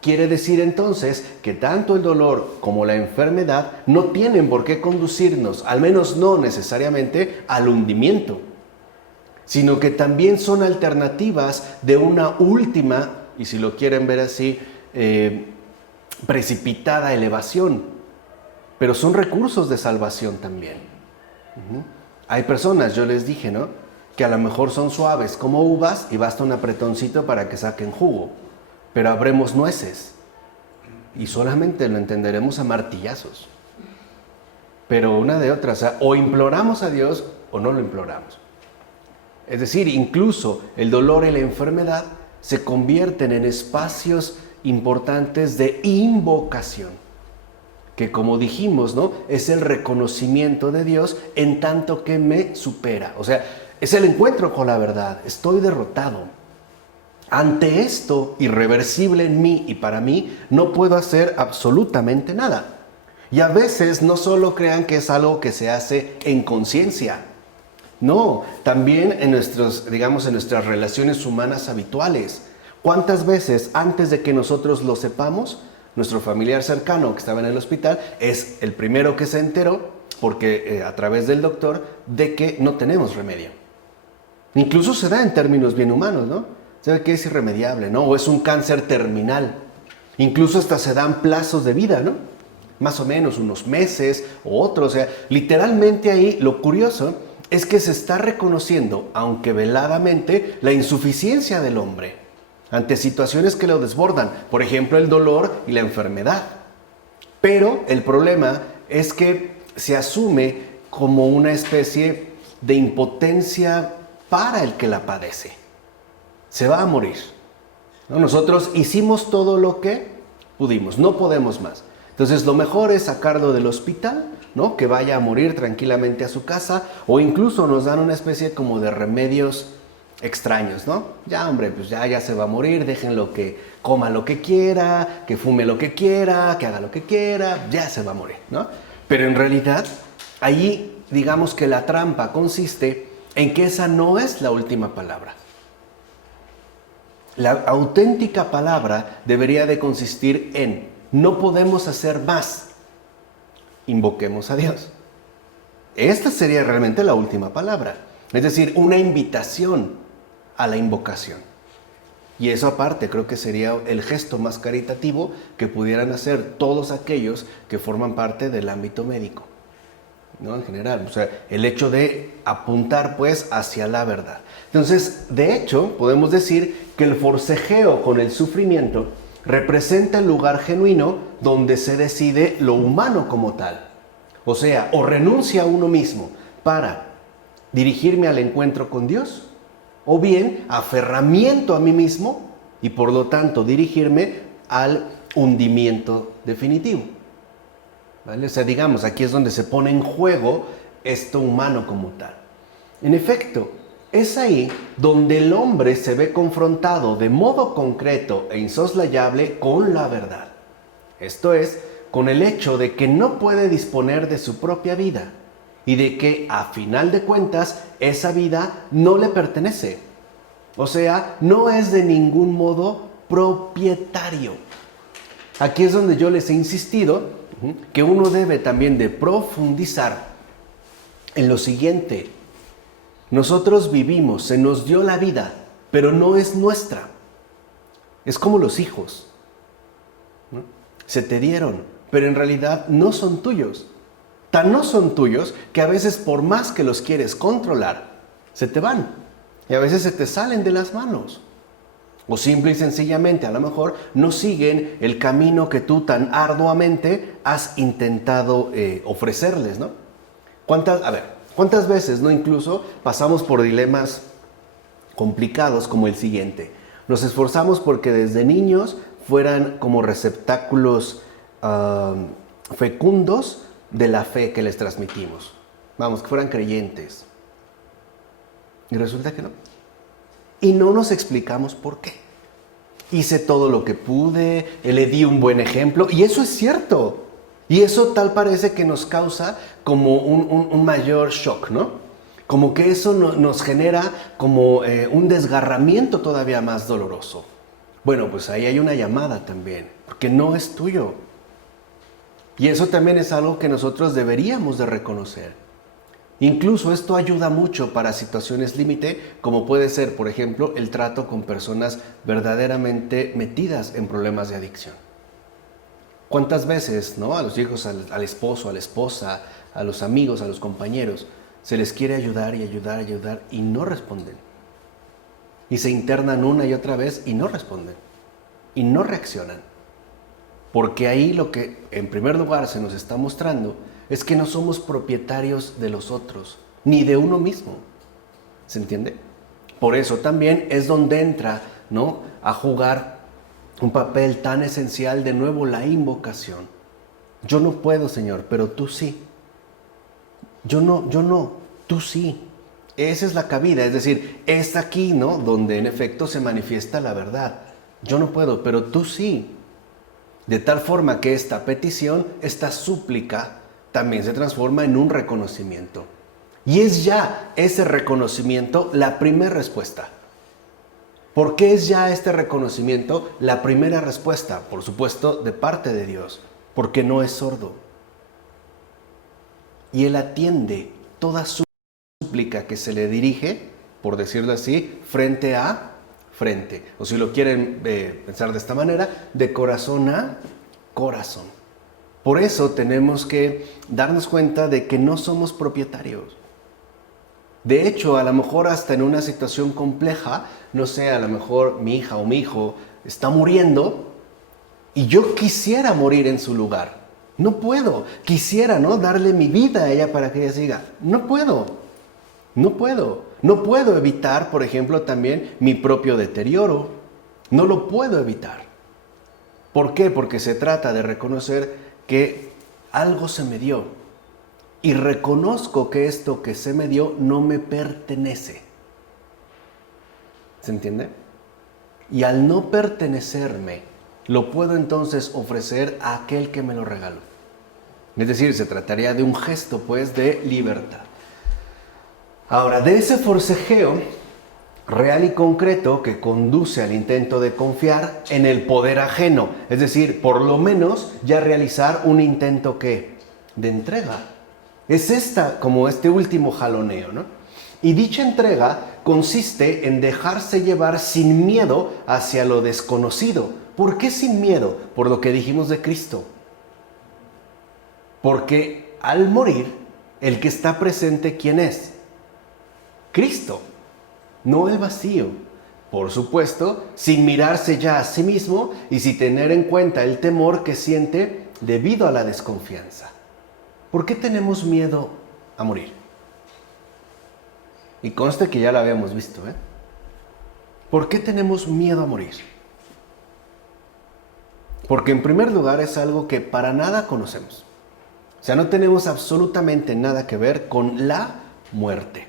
Quiere decir entonces que tanto el dolor como la enfermedad no tienen por qué conducirnos, al menos no necesariamente, al hundimiento, sino que también son alternativas de una última, y si lo quieren ver así, precipitada elevación, pero son recursos de salvación también. Hay personas, yo les dije, ¿no?, que a lo mejor son suaves como uvas y basta un apretoncito para que saquen jugo, pero habremos nueces y solamente lo entenderemos a martillazos. Pero una de otras, o sea, o imploramos a Dios o no lo imploramos. Es decir, incluso el dolor y la enfermedad se convierten en espacios importantes de invocación, que como dijimos, ¿no?, es el reconocimiento de Dios en tanto que me supera. O sea, es el encuentro con la verdad. Estoy derrotado. Ante esto irreversible en mí y para mí, no puedo hacer absolutamente nada. Y a veces no solo crean que es algo que se hace en conciencia. No, también en nuestras relaciones humanas habituales. ¿Cuántas veces antes de que nosotros lo sepamos, nuestro familiar cercano que estaba en el hospital es el primero que se enteró, porque a través del doctor, de que no tenemos remedio? Incluso se da en términos bien humanos, ¿no? ¿Sabe que es irremediable, no? O es un cáncer terminal. Incluso hasta se dan plazos de vida, ¿no? Más o menos unos meses o otros. O sea, literalmente ahí lo curioso es que se está reconociendo, aunque veladamente, la insuficiencia del hombre ante situaciones que lo desbordan, por ejemplo, el dolor y la enfermedad. Pero el problema es que se asume como una especie de impotencia para el que la padece. Se va a morir, ¿no? Nosotros hicimos todo lo que pudimos, no podemos más. Entonces lo mejor es sacarlo del hospital, ¿no?, que vaya a morir tranquilamente a su casa, o incluso nos dan una especie como de remedios extraños, ¿no? Ya, hombre, pues ya se va a morir, déjenlo que coma lo que quiera, que fume lo que quiera, que haga lo que quiera, ya se va a morir, ¿no? Pero en realidad, ahí digamos que la trampa consiste en que esa no es la última palabra. La auténtica palabra debería de consistir en: no podemos hacer más, invoquemos a Dios. Esta sería realmente la última palabra, es decir, una invitación a la invocación. Y eso aparte creo que sería el gesto más caritativo que pudieran hacer todos aquellos que forman parte del ámbito médico, ¿no? En general, o sea, el hecho de apuntar pues hacia la verdad. Entonces, de hecho, podemos decir que el forcejeo con el sufrimiento representa el lugar genuino donde se decide lo humano como tal. O sea, o renuncia a uno mismo para dirigirme al encuentro con Dios, o bien aferramiento a mí mismo y por lo tanto dirigirme al hundimiento definitivo. ¿Vale? O sea, digamos, aquí es donde se pone en juego esto humano como tal. En efecto, es ahí donde el hombre se ve confrontado de modo concreto e insoslayable con la verdad. Esto es, con el hecho de que no puede disponer de su propia vida y de que, a final de cuentas, esa vida no le pertenece. O sea, no es de ningún modo propietario. Aquí es donde yo les he insistido que uno debe también de profundizar en lo siguiente: nosotros vivimos, se nos dio la vida, pero no es nuestra. Es como los hijos. se te dieron, pero en realidad no son tuyos. Tan no son tuyos que a veces por más que los quieres controlar, se te van y a veces se te salen de las manos. O simple y sencillamente a lo mejor no siguen el camino que tú tan arduamente has intentado ofrecerles, ¿no? ¿Cuántas veces, no, incluso pasamos por dilemas complicados como el siguiente? Nos esforzamos porque desde niños fueran como receptáculos fecundos de la fe que les transmitimos. Vamos, que fueran creyentes. Y resulta que no. Y no nos explicamos por qué. Hice todo lo que pude, le di un buen ejemplo, y eso es cierto. Y eso tal parece que nos causa como un mayor shock, ¿no? Como que eso nos genera como un desgarramiento todavía más doloroso. Bueno, pues ahí hay una llamada también, porque no es tuyo. Y eso también es algo que nosotros deberíamos de reconocer. Incluso esto ayuda mucho para situaciones límite, como puede ser, por ejemplo, el trato con personas verdaderamente metidas en problemas de adicción. ¿Cuántas veces, ¿no?, a los hijos, al esposo, a la esposa, a los amigos, a los compañeros, se les quiere ayudar y ayudar y ayudar y no responden? Y se internan una y otra vez y no responden. Y no reaccionan. Porque ahí lo que en primer lugar se nos está mostrando es que no somos propietarios de los otros, ni de uno mismo. ¿Se entiende? Por eso también es donde entra, ¿no?, a jugar un papel tan esencial de nuevo la invocación. Yo no puedo, Señor, pero tú sí. Yo no, tú sí. Esa es la cabida, es decir, es aquí, ¿no?, donde en efecto se manifiesta la verdad. Yo no puedo, pero tú sí. De tal forma que esta petición, esta súplica, también se transforma en un reconocimiento. Y es ya ese reconocimiento la primera respuesta. ¿Por qué es ya este reconocimiento la primera respuesta? Por supuesto, de parte de Dios, porque no es sordo. Y Él atiende toda súplica que se le dirige, por decirlo así, frente a frente. O si lo quieren pensar de esta manera, de corazón a corazón. Por eso tenemos que darnos cuenta de que no somos propietarios. De hecho, a lo mejor hasta en una situación compleja, no sé, a lo mejor mi hija o mi hijo está muriendo y yo quisiera morir en su lugar. No puedo. Quisiera, ¿no?, darle mi vida a ella para que ella siga. No puedo. No puedo evitar, por ejemplo, también mi propio deterioro. No lo puedo evitar. ¿Por qué? Porque se trata de reconocer que algo se me dio. Y reconozco que esto que se me dio no me pertenece. ¿Se entiende? Y al no pertenecerme, lo puedo entonces ofrecer a aquel que me lo regaló. Es decir, se trataría de un gesto, pues, de libertad. Ahora, de ese forcejeo real y concreto que conduce al intento de confiar en el poder ajeno, es decir, por lo menos ya realizar un intento ¿qué? De entrega. Es como este último jaloneo, ¿no? Y dicha entrega consiste en dejarse llevar sin miedo hacia lo desconocido. ¿Por qué sin miedo? Por lo que dijimos de Cristo. Porque al morir, el que está presente, ¿quién es? Cristo, no el vacío. Por supuesto, sin mirarse ya a sí mismo y sin tener en cuenta el temor que siente debido a la desconfianza. ¿Por qué tenemos miedo a morir? Y conste que ya lo habíamos visto, ¿eh? ¿Por qué tenemos miedo a morir? Porque en primer lugar es algo que para nada conocemos. O sea, no tenemos absolutamente nada que ver con la muerte.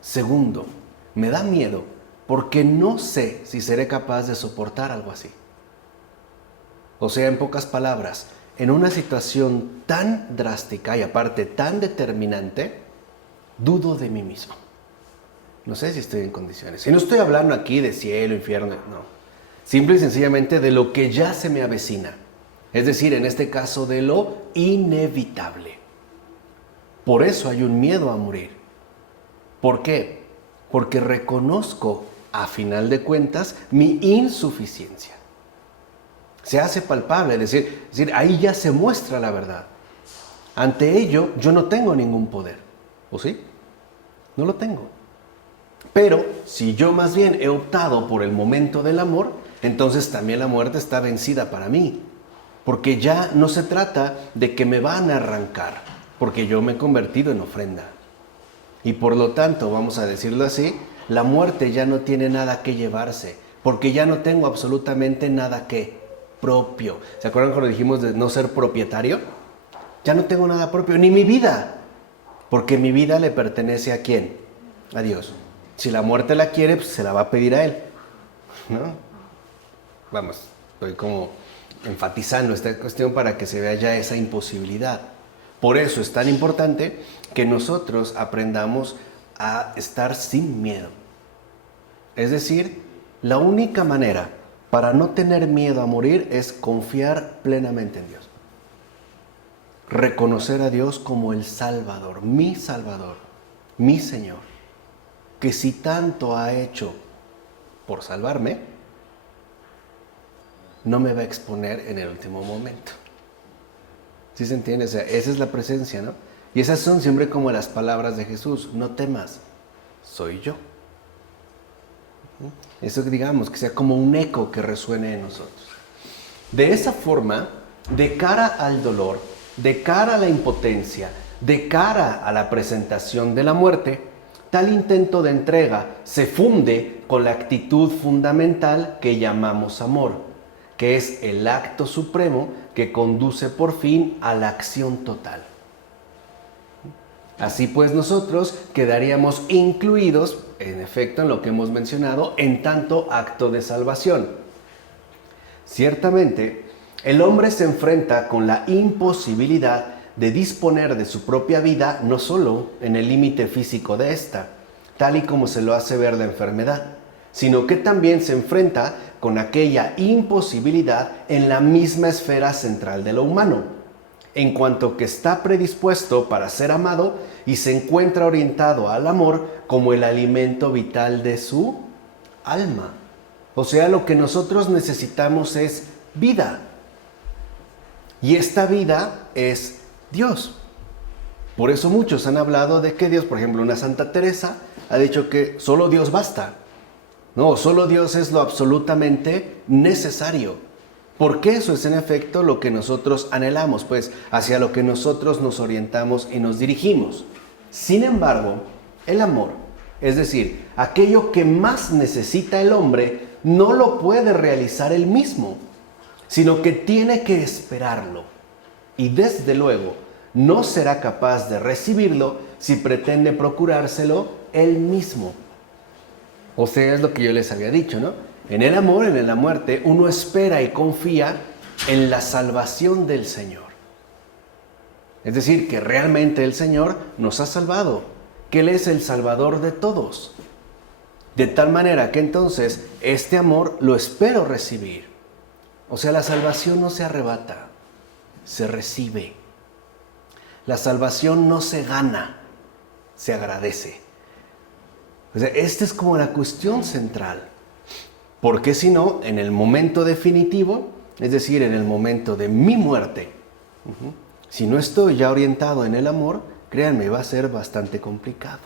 Segundo, me da miedo porque no sé si seré capaz de soportar algo así. O sea, en pocas palabras, en una situación tan drástica y aparte tan determinante, dudo de mí mismo. No sé si estoy en condiciones. Y no estoy hablando aquí de cielo, infierno, no. Simple y sencillamente de lo que ya se me avecina. Es decir, en este caso de lo inevitable. Por eso hay un miedo a morir. ¿Por qué? Porque reconozco, a final de cuentas, mi insuficiencia. Se hace palpable, es decir, ahí ya se muestra la verdad. Ante ello, yo no tengo ningún poder. ¿O sí? No lo tengo. Pero si yo más bien he optado por el momento del amor, entonces también la muerte está vencida para mí. Porque ya no se trata de que me van a arrancar, porque yo me he convertido en ofrenda. Y por lo tanto, vamos a decirlo así, la muerte ya no tiene nada que llevarse, porque ya no tengo absolutamente nada que propio. ¿Se acuerdan cuando dijimos de no ser propietario? Ya no tengo nada propio, ni mi vida, porque mi vida le pertenece ¿a quién? A Dios. Si la muerte la quiere, pues se la va a pedir a Él, ¿no? Vamos, estoy como enfatizando esta cuestión para que se vea ya esa imposibilidad. Por eso es tan importante que nosotros aprendamos a estar sin miedo. Es decir, la única manera para no tener miedo a morir es confiar plenamente en Dios. Reconocer a Dios como el Salvador, mi Señor, que si tanto ha hecho por salvarme, no me va a exponer en el último momento. ¿Sí se entiende? O sea, esa es la presencia, ¿no? Y esas son siempre como las palabras de Jesús: no temas, soy yo. Eso, digamos, que sea como un eco que resuene en nosotros. De esa forma, de cara al dolor, de cara a la impotencia, de cara a la presentación de la muerte, tal intento de entrega se funde con la actitud fundamental que llamamos amor, que es el acto supremo que conduce por fin a la acción total. Así pues, nosotros quedaríamos incluidos, en efecto, en lo que hemos mencionado, en tanto acto de salvación. Ciertamente, el hombre se enfrenta con la imposibilidad de disponer de su propia vida, no solo en el límite físico de esta, tal y como se lo hace ver la enfermedad, sino que también se enfrenta con aquella imposibilidad en la misma esfera central de lo humano, en cuanto que está predispuesto para ser amado y se encuentra orientado al amor como el alimento vital de su alma. O sea, lo que nosotros necesitamos es vida. Y esta vida es Dios. Por eso muchos han hablado de que Dios, por ejemplo, una Santa Teresa ha dicho que solo Dios basta. No, solo Dios es lo absolutamente necesario. Porque eso es en efecto lo que nosotros anhelamos, pues hacia lo que nosotros nos orientamos y nos dirigimos. Sin embargo, el amor, es decir, aquello que más necesita el hombre, no lo puede realizar él mismo, sino que tiene que esperarlo. Y desde luego, no será capaz de recibirlo si pretende procurárselo él mismo. O sea, es lo que yo les había dicho, ¿no? En el amor, en la muerte, uno espera y confía en la salvación del Señor. Es decir, que realmente el Señor nos ha salvado, que Él es el Salvador de todos. De tal manera que entonces este amor lo espero recibir. O sea, la salvación no se arrebata, se recibe. La salvación no se gana, se agradece. O sea, esta es como la cuestión central. Porque si no, en el momento definitivo, es decir, en el momento de mi muerte, si no estoy ya orientado en el amor, créanme, va a ser bastante complicado,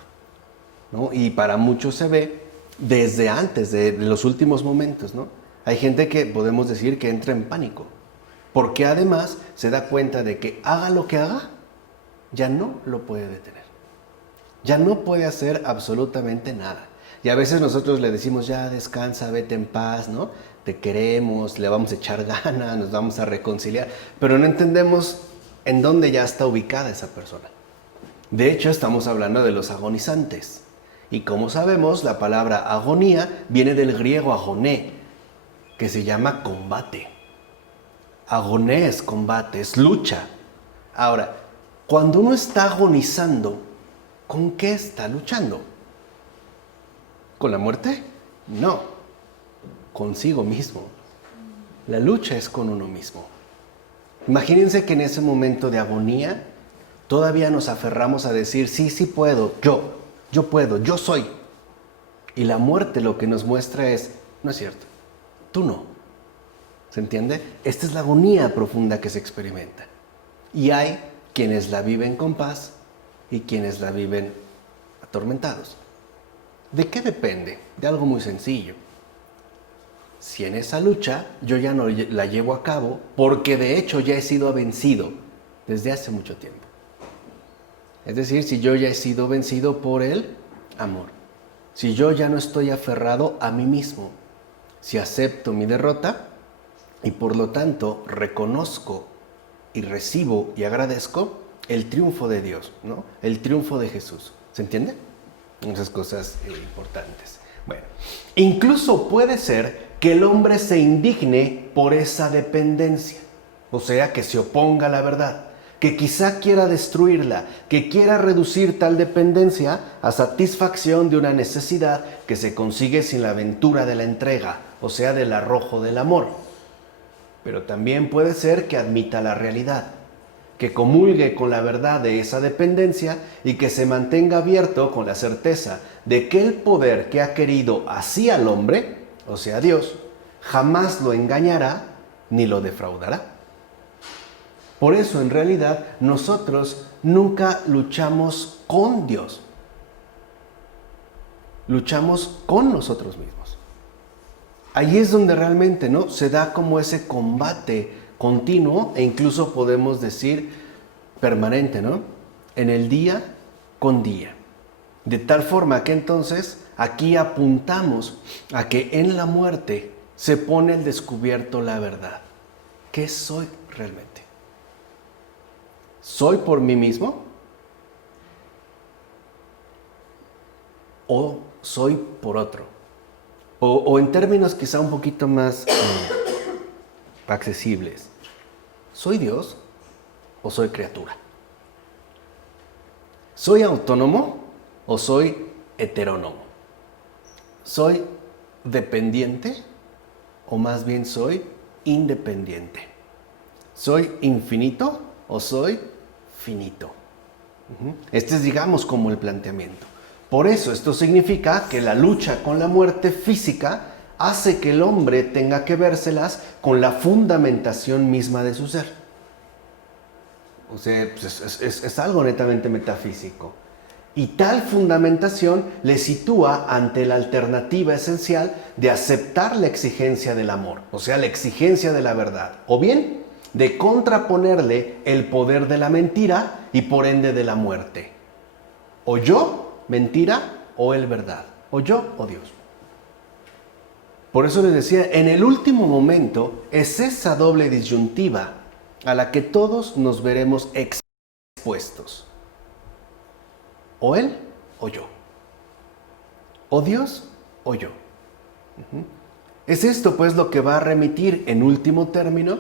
¿no? Y para muchos se ve desde antes de los últimos momentos, ¿no? Hay gente que podemos decir que entra en pánico, porque además se da cuenta de que haga lo que haga, ya no lo puede detener. Ya no puede hacer absolutamente nada. Y a veces nosotros le decimos, ya descansa, vete en paz, ¿no? Te queremos, le vamos a echar ganas, nos vamos a reconciliar, pero no entendemos en dónde ya está ubicada esa persona. De hecho, estamos hablando de los agonizantes. Y como sabemos, la palabra agonía viene del griego agoné, que se llama combate. Agoné es combate, es lucha. Ahora, cuando uno está agonizando, ¿con qué está luchando? ¿Con la muerte? No, consigo mismo. La lucha es con uno mismo. Imagínense que en ese momento de agonía todavía nos aferramos a decir, sí, sí puedo, yo puedo, yo soy. Y la muerte lo que nos muestra es, no es cierto, tú no. ¿Se entiende? Esta es la agonía profunda que se experimenta. Y hay quienes la viven con paz y quienes la viven atormentados. ¿De qué depende? De algo muy sencillo. Si en esa lucha yo ya no la llevo a cabo, porque de hecho ya he sido vencido desde hace mucho tiempo. Es decir, si yo ya he sido vencido por el amor. Si yo ya no estoy aferrado a mí mismo. Si acepto mi derrota y por lo tanto reconozco y recibo y agradezco el triunfo de Dios, ¿no? El triunfo de Jesús. ¿Se entiende? Esas cosas importantes. Bueno, incluso puede ser que el hombre se indigne por esa dependencia, o sea, que se oponga a la verdad, que quizá quiera destruirla, que quiera reducir tal dependencia a satisfacción de una necesidad que se consigue sin la aventura de la entrega, o sea, del arrojo del amor. Pero también puede ser que admita la realidad, que comulgue con la verdad de esa dependencia y que se mantenga abierto con la certeza de que el poder que ha querido así al hombre, o sea Dios, jamás lo engañará ni lo defraudará. Por eso en realidad nosotros nunca luchamos con Dios, luchamos con nosotros mismos. Ahí es donde realmente, ¿no?, se da como ese combate continuo e incluso podemos decir permanente, ¿no? En el día con día. De tal forma que entonces aquí apuntamos a que en la muerte se pone al descubierto la verdad. ¿Qué soy realmente? ¿Soy por mí mismo? ¿O soy por otro? O en términos quizá un poquito más accesibles. ¿Soy Dios o soy criatura? ¿Soy autónomo o soy heterónomo? ¿Soy dependiente o más bien soy independiente? ¿Soy infinito o soy finito? Este es, digamos, como el planteamiento. Por eso esto significa que la lucha con la muerte física hace que el hombre tenga que vérselas con la fundamentación misma de su ser. O sea, pues es algo netamente metafísico. Y tal fundamentación le sitúa ante la alternativa esencial de aceptar la exigencia del amor, o sea, la exigencia de la verdad, o bien de contraponerle el poder de la mentira y por ende de la muerte. O yo, mentira, o él, verdad. O yo, o Dios. Por eso les decía, en el último momento es esa doble disyuntiva a la que todos nos veremos expuestos. O él o yo. O Dios o yo. Es esto pues lo que va a remitir en último término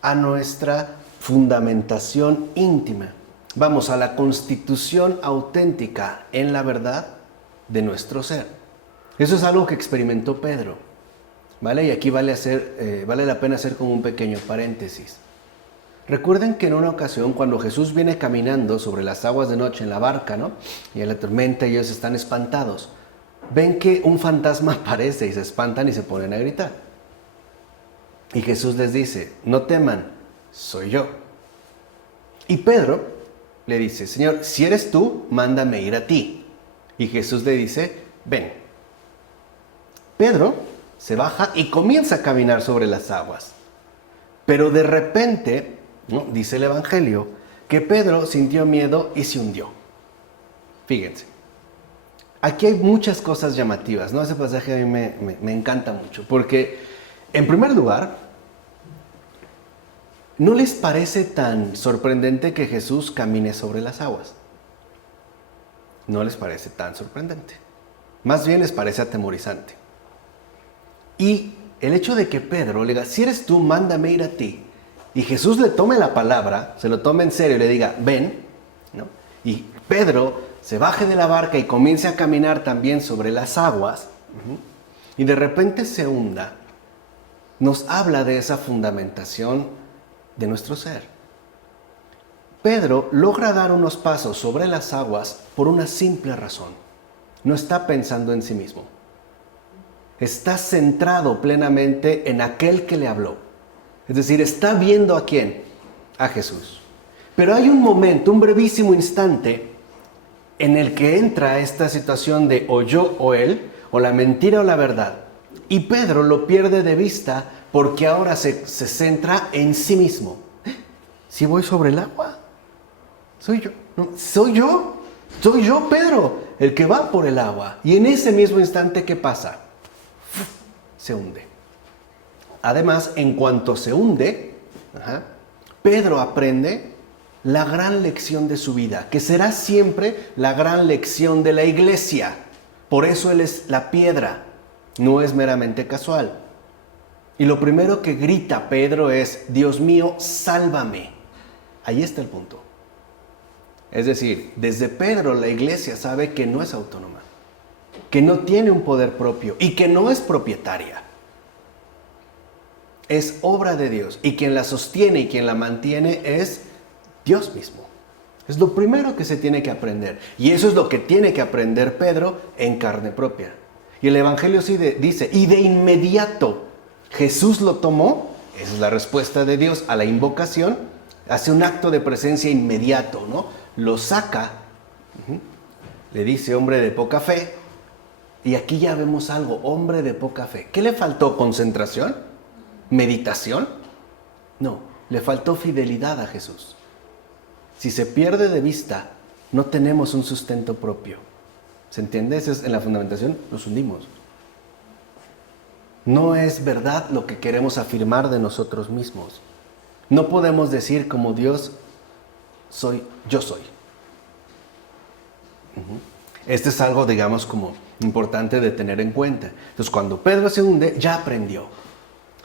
a nuestra fundamentación íntima. Vamos, a la constitución auténtica en la verdad de nuestro ser. Eso es algo que experimentó Pedro, ¿vale? Y aquí vale la pena hacer como un pequeño paréntesis. Recuerden que en una ocasión, cuando Jesús viene caminando sobre las aguas de noche en la barca, ¿no?, y en la tormenta ellos están espantados, ven que un fantasma aparece y se espantan y se ponen a gritar. Y Jesús les dice, no teman, soy yo. Y Pedro le dice, Señor, si eres tú, mándame ir a ti. Y Jesús le dice, ven. Pedro se baja y comienza a caminar sobre las aguas. Pero de repente, ¿no?, dice el Evangelio, que Pedro sintió miedo y se hundió. Fíjense, aquí hay muchas cosas llamativas, ¿no? Ese pasaje a mí me encanta mucho, porque, en primer lugar, ¿no les parece tan sorprendente que Jesús camine sobre las aguas? No les parece tan sorprendente. Más bien les parece atemorizante. Y el hecho de que Pedro le diga, si eres tú, mándame ir a ti. Y Jesús le tome la palabra, se lo tome en serio y le diga, ven, ¿no? Y Pedro se baje de la barca y comience a caminar también sobre las aguas, y de repente se hunda, nos habla de esa fundamentación de nuestro ser. Pedro logra dar unos pasos sobre las aguas por una simple razón. No está pensando en sí mismo. Está centrado plenamente en aquel que le habló. Es decir, está viendo ¿a quién? A Jesús. Pero hay un momento, un brevísimo instante, en el que entra esta situación de o yo o él, o la mentira o la verdad. Y Pedro lo pierde de vista porque ahora se centra en sí mismo. Si voy sobre el agua, soy yo. No, soy yo, Pedro, el que va por el agua. Y en ese mismo instante, ¿qué pasa? Se hunde. Además, en cuanto se hunde, Pedro aprende la gran lección de su vida, que será siempre la gran lección de la iglesia. Por eso él es la piedra, no es meramente casual. Y lo primero que grita Pedro es: Dios mío, sálvame. Ahí está el punto. Es decir, desde Pedro la iglesia sabe que no es autónoma, que no tiene un poder propio y que no es propietaria. Es obra de Dios, y quien la sostiene y quien la mantiene es Dios mismo. Es lo primero que se tiene que aprender, y eso es lo que tiene que aprender Pedro en carne propia. Y el Evangelio sí dice, y de inmediato Jesús lo tomó. Esa es la respuesta de Dios a la invocación. Hace un acto de presencia inmediato, ¿no? Lo saca, le dice: hombre de poca fe. Y aquí ya vemos algo: hombre de poca fe. ¿Qué le faltó? ¿Concentración? ¿Meditación? No, le faltó fidelidad a Jesús. Si se pierde de vista, no tenemos un sustento propio. ¿Se entiende? Eso es, en la fundamentación nos hundimos. No es verdad lo que queremos afirmar de nosotros mismos. No podemos decir como Dios: yo soy. Este es algo, digamos, como importante de tener en cuenta. Entonces, cuando Pedro se hunde, ya aprendió.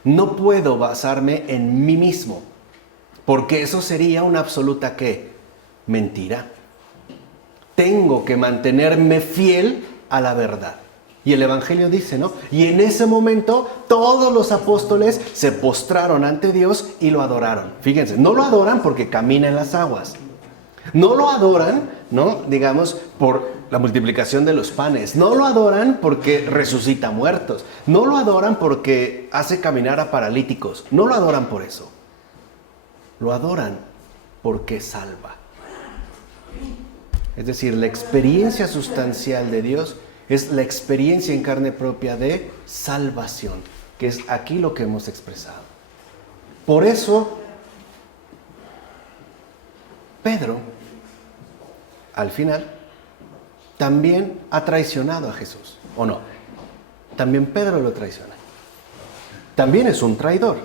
No puedo basarme en mí mismo, porque eso sería una absoluta ¿qué? Mentira. Tengo que mantenerme fiel a la verdad. Y el Evangelio dice, ¿no? Y en ese momento todos los apóstoles se postraron ante Dios y lo adoraron. Fíjense, no lo adoran porque camina en las aguas. No lo adoran, ¿no? Digamos, por la multiplicación de los panes. No lo adoran porque resucita muertos. No lo adoran porque hace caminar a paralíticos. No lo adoran por eso. Lo adoran porque salva. Es decir, la experiencia sustancial de Dios es la experiencia en carne propia de salvación, que es aquí lo que hemos expresado. Por eso, Pedro, al final, también ha traicionado a Jesús, ¿o no? También Pedro lo traiciona. También es un traidor.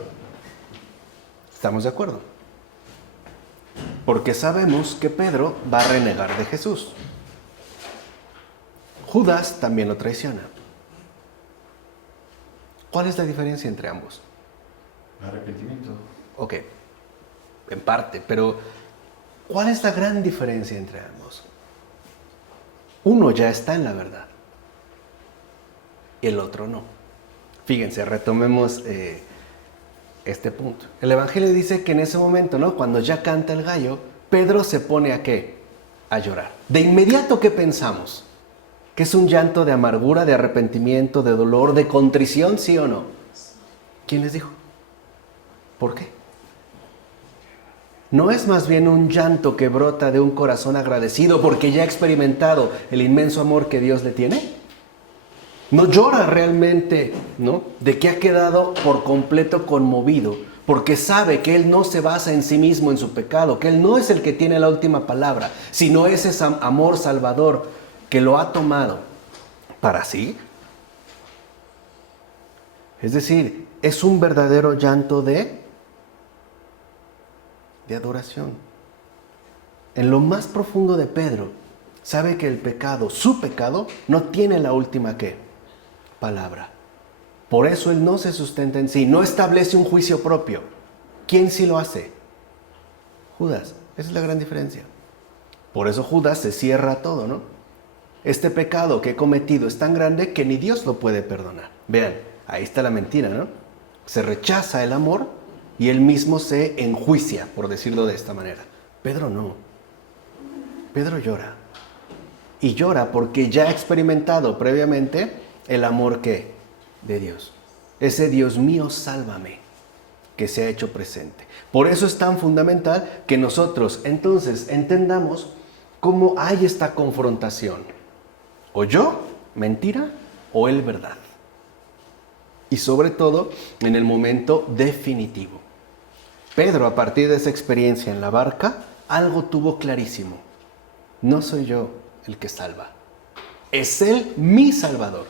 ¿Estamos de acuerdo? Porque sabemos que Pedro va a renegar de Jesús. Judas también lo traiciona. ¿Cuál es la diferencia entre ambos? Arrepentimiento. Ok, en parte, pero ¿cuál es la gran diferencia entre ambos? Uno ya está en la verdad, y el otro no. Fíjense, retomemos este punto. El Evangelio dice que en ese momento, ¿no? Cuando ya canta el gallo, Pedro se pone ¿a qué? A llorar. De inmediato, ¿qué pensamos? ¿Que es un llanto de amargura, de arrepentimiento, de dolor, de contrición, sí o no? ¿Quién les dijo? ¿Por qué? ¿No es más bien un llanto que brota de un corazón agradecido porque ya ha experimentado el inmenso amor que Dios le tiene? No llora realmente, ¿no? De que ha quedado por completo conmovido, porque sabe que Él no se basa en sí mismo, en su pecado, que Él no es el que tiene la última palabra, sino es ese amor salvador que lo ha tomado para sí. Es decir, es un verdadero llanto de adoración. En lo más profundo de Pedro, sabe que el pecado, su pecado, no tiene la última ¿qué? Palabra. Por eso él no se sustenta en sí, no establece un juicio propio. ¿Quién sí lo hace? Judas. Esa es la gran diferencia. Por eso Judas se cierra a todo, ¿no? Este pecado que he cometido es tan grande que ni Dios lo puede perdonar. Vean, ahí está la mentira, ¿no? Se rechaza el amor y él mismo se enjuicia, por decirlo de esta manera. Pedro no. Pedro llora. Y llora porque ya ha experimentado previamente el amor ¿qué? De Dios. Ese Dios mío, sálvame. que se ha hecho presente. Por eso es tan fundamental que nosotros entonces entendamos cómo hay esta confrontación. O yo, mentira, o él, verdad. Y sobre todo en el momento definitivo. Pedro, a partir de esa experiencia en la barca, algo tuvo clarísimo. No soy yo el que salva. Es Él mi Salvador.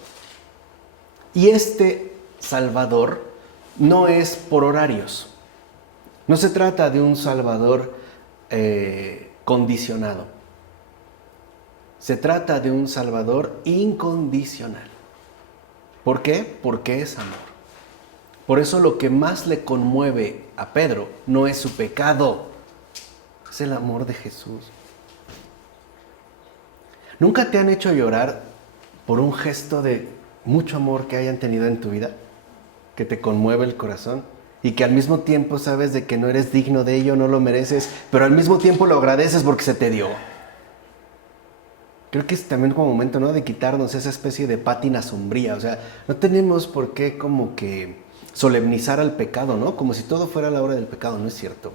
Y este Salvador no es por horarios. No se trata de un Salvador condicionado. Se trata de un Salvador incondicional. ¿Por qué? Porque es amor. Por eso lo que más le conmueve a Pedro no es su pecado, es el amor de Jesús. ¿Nunca te han hecho llorar por un gesto de mucho amor que hayan tenido en tu vida? Que te conmueve el corazón y que al mismo tiempo sabes de que no eres digno de ello, no lo mereces, pero al mismo tiempo lo agradeces porque se te dio. Creo que es también como momento, ¿no?, de quitarnos esa especie de pátina sombría. O sea, no tenemos por qué como que solemnizar al pecado, ¿no? Como si todo fuera la hora del pecado. No es cierto.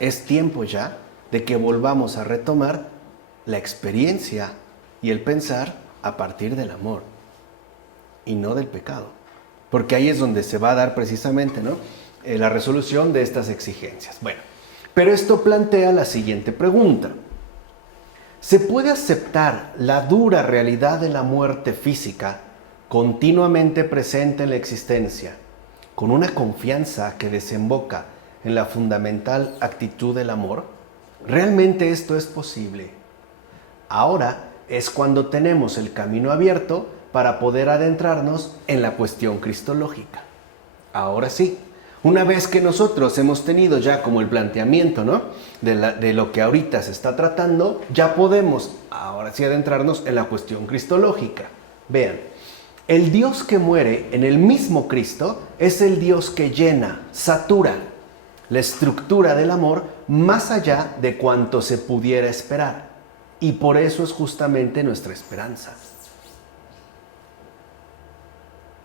Es tiempo ya de que volvamos a retomar la experiencia y el pensar a partir del amor y no del pecado. Porque ahí es donde se va a dar precisamente, ¿no?, la resolución de estas exigencias. Bueno, pero esto plantea la siguiente pregunta. ¿Se puede aceptar la dura realidad de la muerte física continuamente presente en la existencia con una confianza que desemboca en la fundamental actitud del amor? ¿Realmente esto es posible? Ahora es cuando tenemos el camino abierto para poder adentrarnos en la cuestión cristológica. Ahora sí, una vez que nosotros hemos tenido ya como el planteamiento, ¿no?, de lo que ahorita se está tratando, ya podemos ahora sí adentrarnos en la cuestión cristológica. Vean, el Dios que muere en el mismo Cristo es el Dios que llena, satura la estructura del amor más allá de cuanto se pudiera esperar. Y por eso es justamente nuestra esperanza.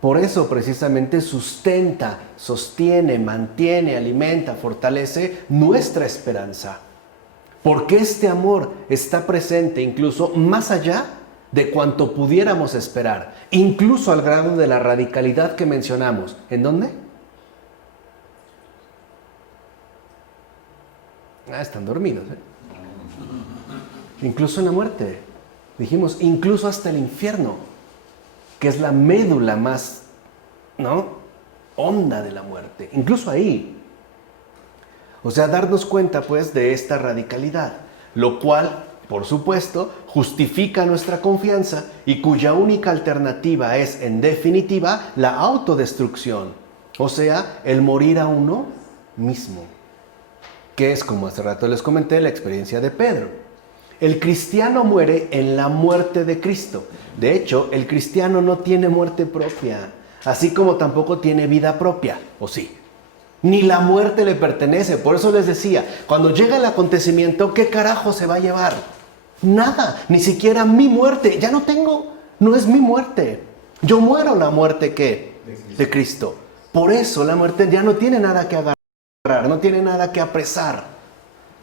Por eso precisamente sustenta, sostiene, mantiene, alimenta, fortalece nuestra esperanza. Porque este amor está presente incluso más allá de cuanto pudiéramos esperar, incluso al grado de la radicalidad que mencionamos. ¿En dónde? Están dormidos, ¿eh? Incluso en la muerte. Dijimos, incluso hasta el infierno, que es la médula más, ¿no?, honda de la muerte. Incluso ahí. O sea, darnos cuenta, pues, de esta radicalidad, lo cual, por supuesto, justifica nuestra confianza y cuya única alternativa es, en definitiva, la autodestrucción. O sea, el morir a uno mismo. Que es, como hace rato les comenté, la experiencia de Pedro. El cristiano muere en la muerte de Cristo. De hecho, el cristiano no tiene muerte propia, así como tampoco tiene vida propia, ¿o sí? Ni la muerte le pertenece. Por eso les decía, cuando llega el acontecimiento, ¿qué carajo se va a llevar? Nada, ni siquiera mi muerte. Ya no tengo, no es mi muerte. Yo muero la muerte, ¿qué? De Cristo. Por eso la muerte ya no tiene nada que agarrar, no tiene nada que apresar,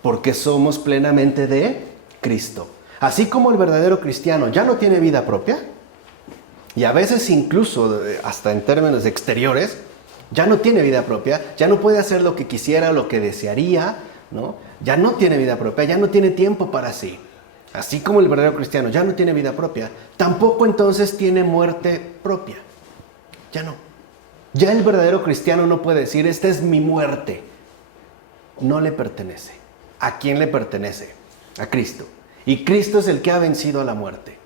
porque somos plenamente de Cristo. Así como el verdadero cristiano ya no tiene vida propia, y a veces incluso hasta en términos exteriores, ya no tiene vida propia, ya no puede hacer lo que quisiera, lo que desearía, ¿no? Ya no tiene vida propia, ya no tiene tiempo para sí. Así como el verdadero cristiano ya no tiene vida propia, tampoco entonces tiene muerte propia. Ya no. Ya el verdadero cristiano no puede decir, esta es mi muerte. No le pertenece. ¿A quién le pertenece? A Cristo. Y Cristo es el que ha vencido a la muerte.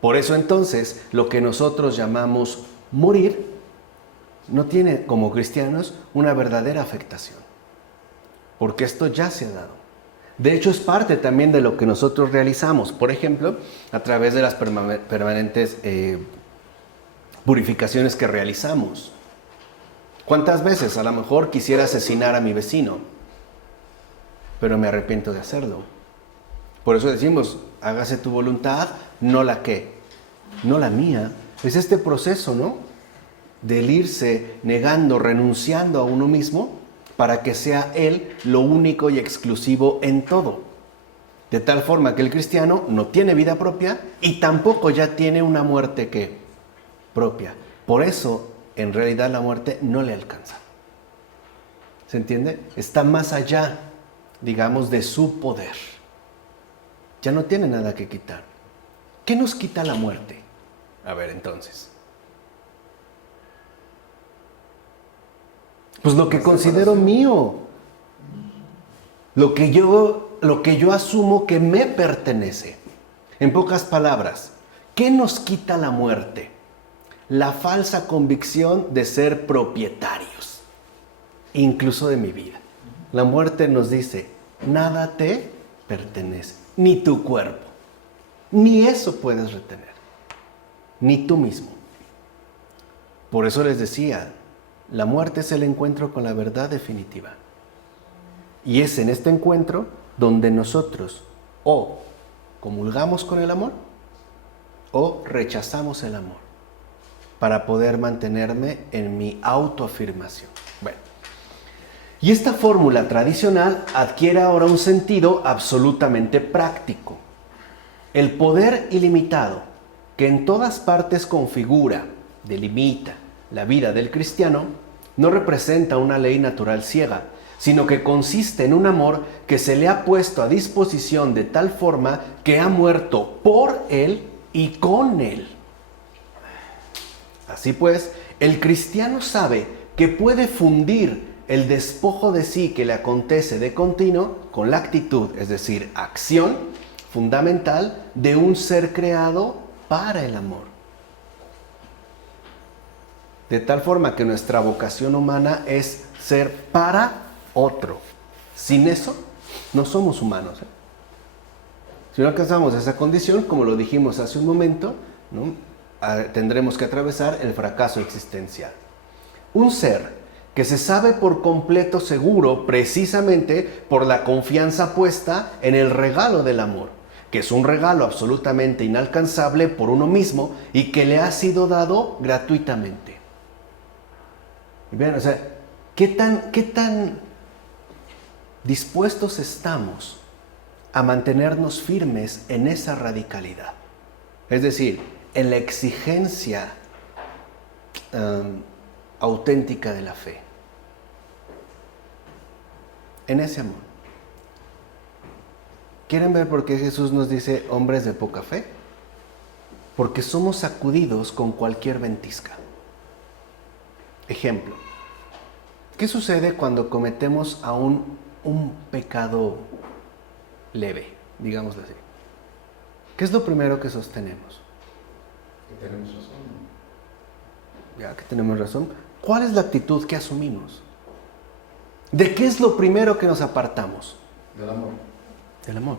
Por eso entonces lo que nosotros llamamos morir no tiene como cristianos una verdadera afectación. Porque esto ya se ha dado. De hecho es parte también de lo que nosotros realizamos. Por ejemplo, a través de las permanentes purificaciones que realizamos. ¿Cuántas veces a lo mejor quisiera asesinar a mi vecino? Pero me arrepiento de hacerlo. Por eso decimos, hágase tu voluntad, no la que, no la mía. Es este proceso, ¿no? del irse negando, renunciando a uno mismo para que sea Él lo único y exclusivo en todo. De tal forma que el cristiano no tiene vida propia y tampoco ya tiene una muerte que propia. Por eso, en realidad, la muerte no le alcanza. ¿Se entiende? Está más allá, digamos, de su poder. Ya no tiene nada que quitar. ¿Qué nos quita la muerte? A ver, entonces. Pues lo que considero mío. Lo que yo asumo que me pertenece. En pocas palabras, ¿qué nos quita la muerte? La falsa convicción de ser propietarios, incluso de mi vida. La muerte nos dice, nada te pertenece, ni tu cuerpo, ni eso puedes retener, ni tú mismo. Por eso les decía, la muerte es el encuentro con la verdad definitiva. Y es en este encuentro donde nosotros o comulgamos con el amor o rechazamos el amor para poder mantenerme en mi autoafirmación. Bueno, y esta fórmula tradicional adquiere ahora un sentido absolutamente práctico. El poder ilimitado que en todas partes configura, delimita la vida del cristiano, no representa una ley natural ciega, sino que consiste en un amor que se le ha puesto a disposición de tal forma que ha muerto por él y con él. Así pues, el cristiano sabe que puede fundir el despojo de sí que le acontece de continuo con la actitud, es decir, acción fundamental de un ser creado para el amor. De tal forma que nuestra vocación humana es ser para otro. Sin eso, no somos humanos. Si no alcanzamos esa condición, como lo dijimos hace un momento, ¿no?, tendremos que atravesar el fracaso existencial. Un ser que se sabe por completo seguro precisamente por la confianza puesta en el regalo del amor, que es un regalo absolutamente inalcanzable por uno mismo y que le ha sido dado gratuitamente. Y vean, o sea, ¿qué tan dispuestos estamos a mantenernos firmes en esa radicalidad? Es decir, en la exigencia auténtica de la fe. En ese amor. ¿Quieren ver por qué Jesús nos dice hombres de poca fe? Porque somos sacudidos con cualquier ventisca. Ejemplo. ¿Qué sucede cuando cometemos aún un pecado leve, digámoslo así? ¿Qué es lo primero que sostenemos? Que tenemos razón. Ya que tenemos razón. ¿Cuál es la actitud que asumimos? ¿De qué es lo primero que nos apartamos? Del amor. Del amor.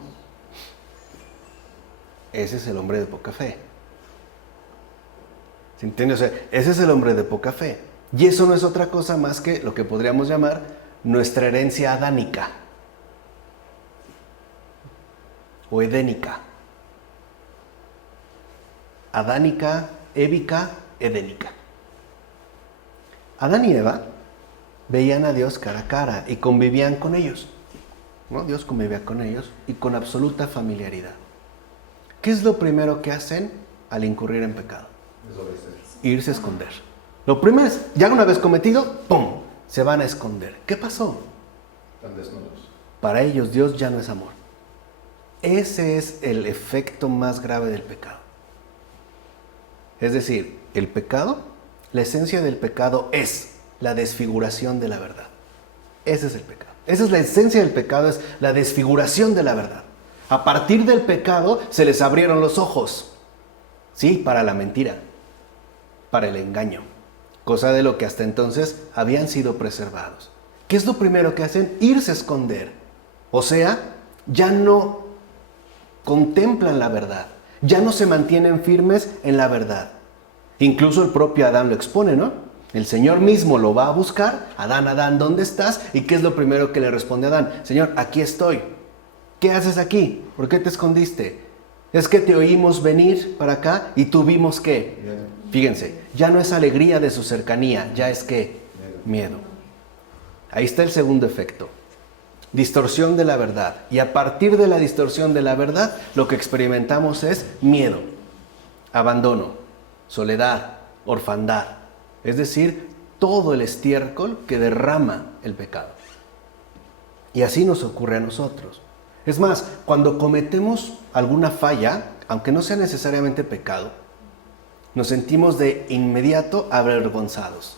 Ese es el hombre de poca fe. ¿Se entiende? O sea, ese es el hombre de poca fe. Y eso no es otra cosa más que lo que podríamos llamar nuestra herencia adánica. O edénica. Adánica, ébica, edénica. Adán y Eva veían a Dios cara a cara y convivían con ellos, ¿no? Dios convivía con ellos y con absoluta familiaridad. ¿Qué es lo primero que hacen al incurrir en pecado? Desobedecer. Irse a esconder. Lo primero es, ya una vez cometido, ¡pum!, se van a esconder. ¿Qué pasó? Están desnudos. Para ellos Dios ya no es amor. Ese es el efecto más grave del pecado. Es decir, el pecado, la esencia del pecado es la desfiguración de la verdad. Ese es el pecado. Esa es la esencia del pecado, es la desfiguración de la verdad. A partir del pecado se les abrieron los ojos. Sí, para la mentira, para el engaño, cosa de lo que hasta entonces habían sido preservados. ¿Qué es lo primero que hacen? Irse a esconder. O sea, ya no contemplan la verdad, ya no se mantienen firmes en la verdad. Incluso el propio Adán lo expone, ¿no? El Señor mismo lo va a buscar. Adán, ¿dónde estás? ¿Y qué es lo primero que le responde Adán? Señor, aquí estoy. ¿Qué haces aquí? ¿Por qué te escondiste? Es que te oímos venir para acá y tuvimos que, fíjense, ya no es alegría de su cercanía, ya es que miedo. Ahí está el segundo efecto. Distorsión de la verdad. Y a partir de la distorsión de la verdad, lo que experimentamos es miedo, abandono, soledad, orfandad. Es decir, todo el estiércol que derrama el pecado. Y así nos ocurre a nosotros. Es más, cuando cometemos alguna falla, aunque no sea necesariamente pecado, nos sentimos de inmediato avergonzados,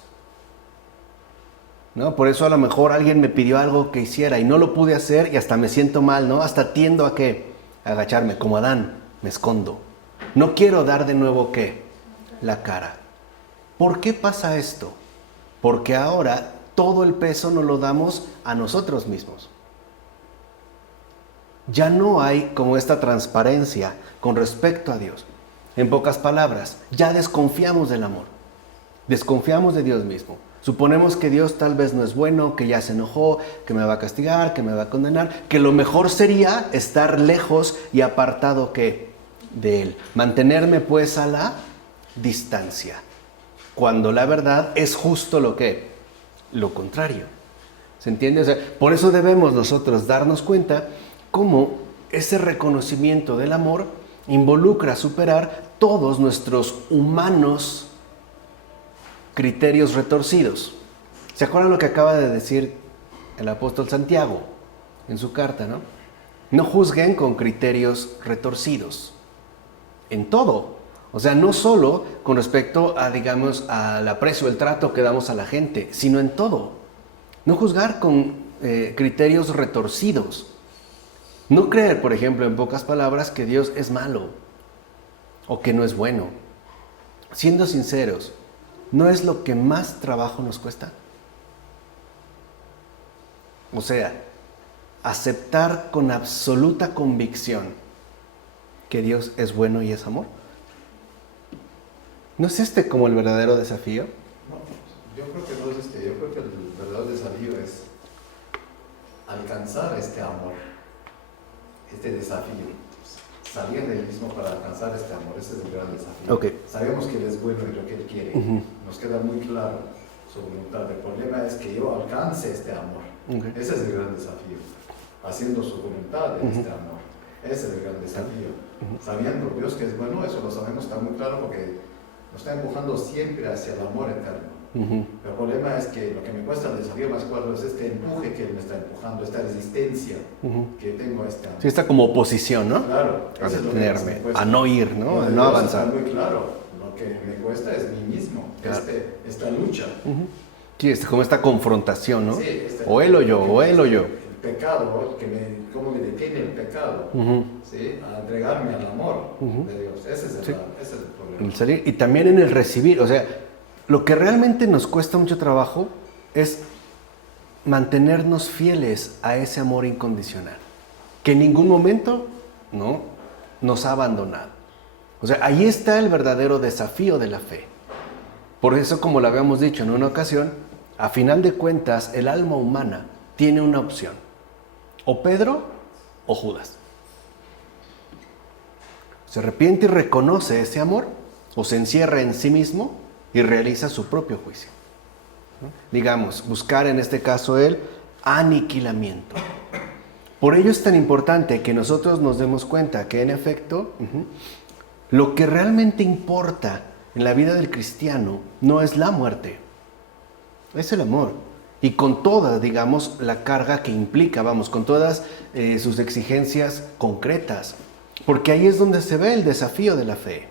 ¿no? Por eso a lo mejor alguien me pidió algo que hiciera y no lo pude hacer y hasta me siento mal, ¿no? Hasta tiendo a ¿qué? A agacharme, como Adán, me escondo. No quiero dar de nuevo ¿qué? La cara. ¿Por qué pasa esto? Porque ahora todo el peso nos lo damos a nosotros mismos. Ya no hay como esta transparencia con respecto a Dios. En pocas palabras, ya desconfiamos del amor. Desconfiamos de Dios mismo. Suponemos que Dios tal vez no es bueno, que ya se enojó, que me va a castigar, que me va a condenar, que lo mejor sería estar lejos y apartado ¿qué? De Él. Mantenerme pues a la distancia. Cuando la verdad es justo lo contrario. ¿Se entiende? O sea, por eso debemos nosotros darnos cuenta cómo ese reconocimiento del amor involucra superar todos nuestros humanos criterios retorcidos. ¿Se acuerdan lo que acaba de decir el apóstol Santiago en su carta, no? No juzguen con criterios retorcidos. En todo. O sea, no solo con respecto a, digamos, al aprecio, el trato que damos a la gente, sino en todo. No juzgar con criterios retorcidos. No creer, por ejemplo, en pocas palabras, que Dios es malo o que no es bueno. Siendo sinceros, ¿no es lo que más trabajo nos cuesta? O sea, aceptar con absoluta convicción que Dios es bueno y es amor. ¿No es este como el verdadero desafío? No, yo creo que no es yo creo que el verdadero desafío es alcanzar este amor, este desafío, salir del mismo para alcanzar este amor, ese es el gran desafío. Okay. Sabemos que Él es bueno y lo que Él quiere, nos queda muy claro su voluntad. El problema es que yo alcance este amor, ese es el gran desafío, haciendo su voluntad en este amor, ese es el gran desafío. Sabiendo Dios que es bueno, eso lo sabemos, está muy claro porque nos está empujando siempre hacia el amor eterno. El problema es que lo que me cuesta el desafío más claro es este empuje que Él me está empujando, esta resistencia que tengo a este amor. Sí, está como oposición, ¿no? Claro, A eso es lo que detenerme, me cuesta. a no ir, ¿no? A no Dios avanzar. Está muy claro, lo que me cuesta es mí mismo, Claro. esta lucha. Sí, como esta confrontación, ¿no? Sí, o él o yo, o él o yo. El pecado, cómo me detiene el pecado, ¿sí? A entregarme al amor de Dios. Ese es el problema. El salir y también en el recibir. O sea, lo que realmente nos cuesta mucho trabajo es mantenernos fieles a ese amor incondicional, que en ningún momento, ¿no?, nos ha abandonado. O sea, ahí está el verdadero desafío de la fe. Por eso, como lo habíamos dicho en una ocasión, a final de cuentas, el alma humana tiene una opción: o Pedro o Judas. Se arrepiente y reconoce ese amor, o se encierra en sí mismo y realiza su propio juicio, ¿no? Digamos, buscar en este caso el aniquilamiento. Por ello es tan importante que nosotros nos demos cuenta que en efecto, lo que realmente importa en la vida del cristiano no es la muerte, es el amor. Y con toda, digamos, la carga que implica, con todas sus exigencias concretas. Porque ahí es donde se ve el desafío de la fe.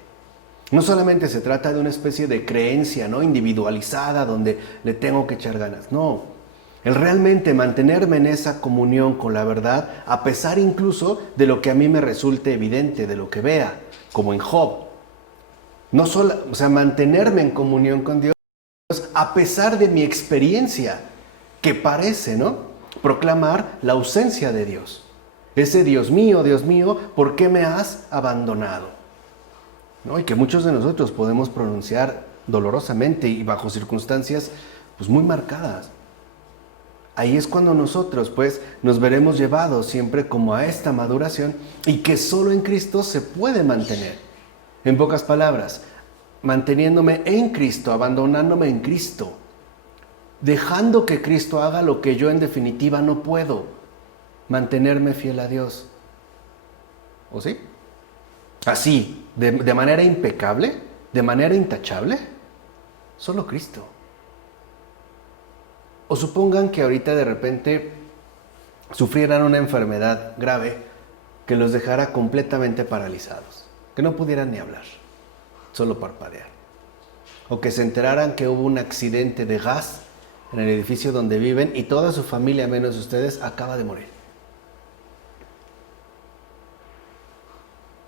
No solamente se trata de una especie de creencia, ¿no?, individualizada, donde le tengo que echar ganas. No, el realmente mantenerme en esa comunión con la verdad, a pesar incluso de lo que a mí me resulte evidente, de lo que vea, como en Job. No solo, o sea, mantenerme en comunión con Dios, a pesar de mi experiencia, que parece, ¿no?, proclamar la ausencia de Dios. Ese Dios mío, ¿por qué me has abandonado? ¿No? Y que muchos de nosotros podemos pronunciar dolorosamente y bajo circunstancias pues muy marcadas. ahí es cuando nosotros pues nos veremos llevados siempre como a esta maduración y que solo en Cristo se puede mantener. En pocas palabras, manteniéndome en Cristo, abandonándome en Cristo, dejando que Cristo haga lo que yo en definitiva no puedo, mantenerme fiel a Dios. ¿O sí? Así, de manera impecable, de manera intachable, solo Cristo. O supongan que ahorita de repente sufrieran una enfermedad grave que los dejara completamente paralizados, que no pudieran ni hablar, solo parpadear. O que se enteraran que hubo un accidente de gas en el edificio donde viven y toda su familia, menos ustedes, acaba de morir.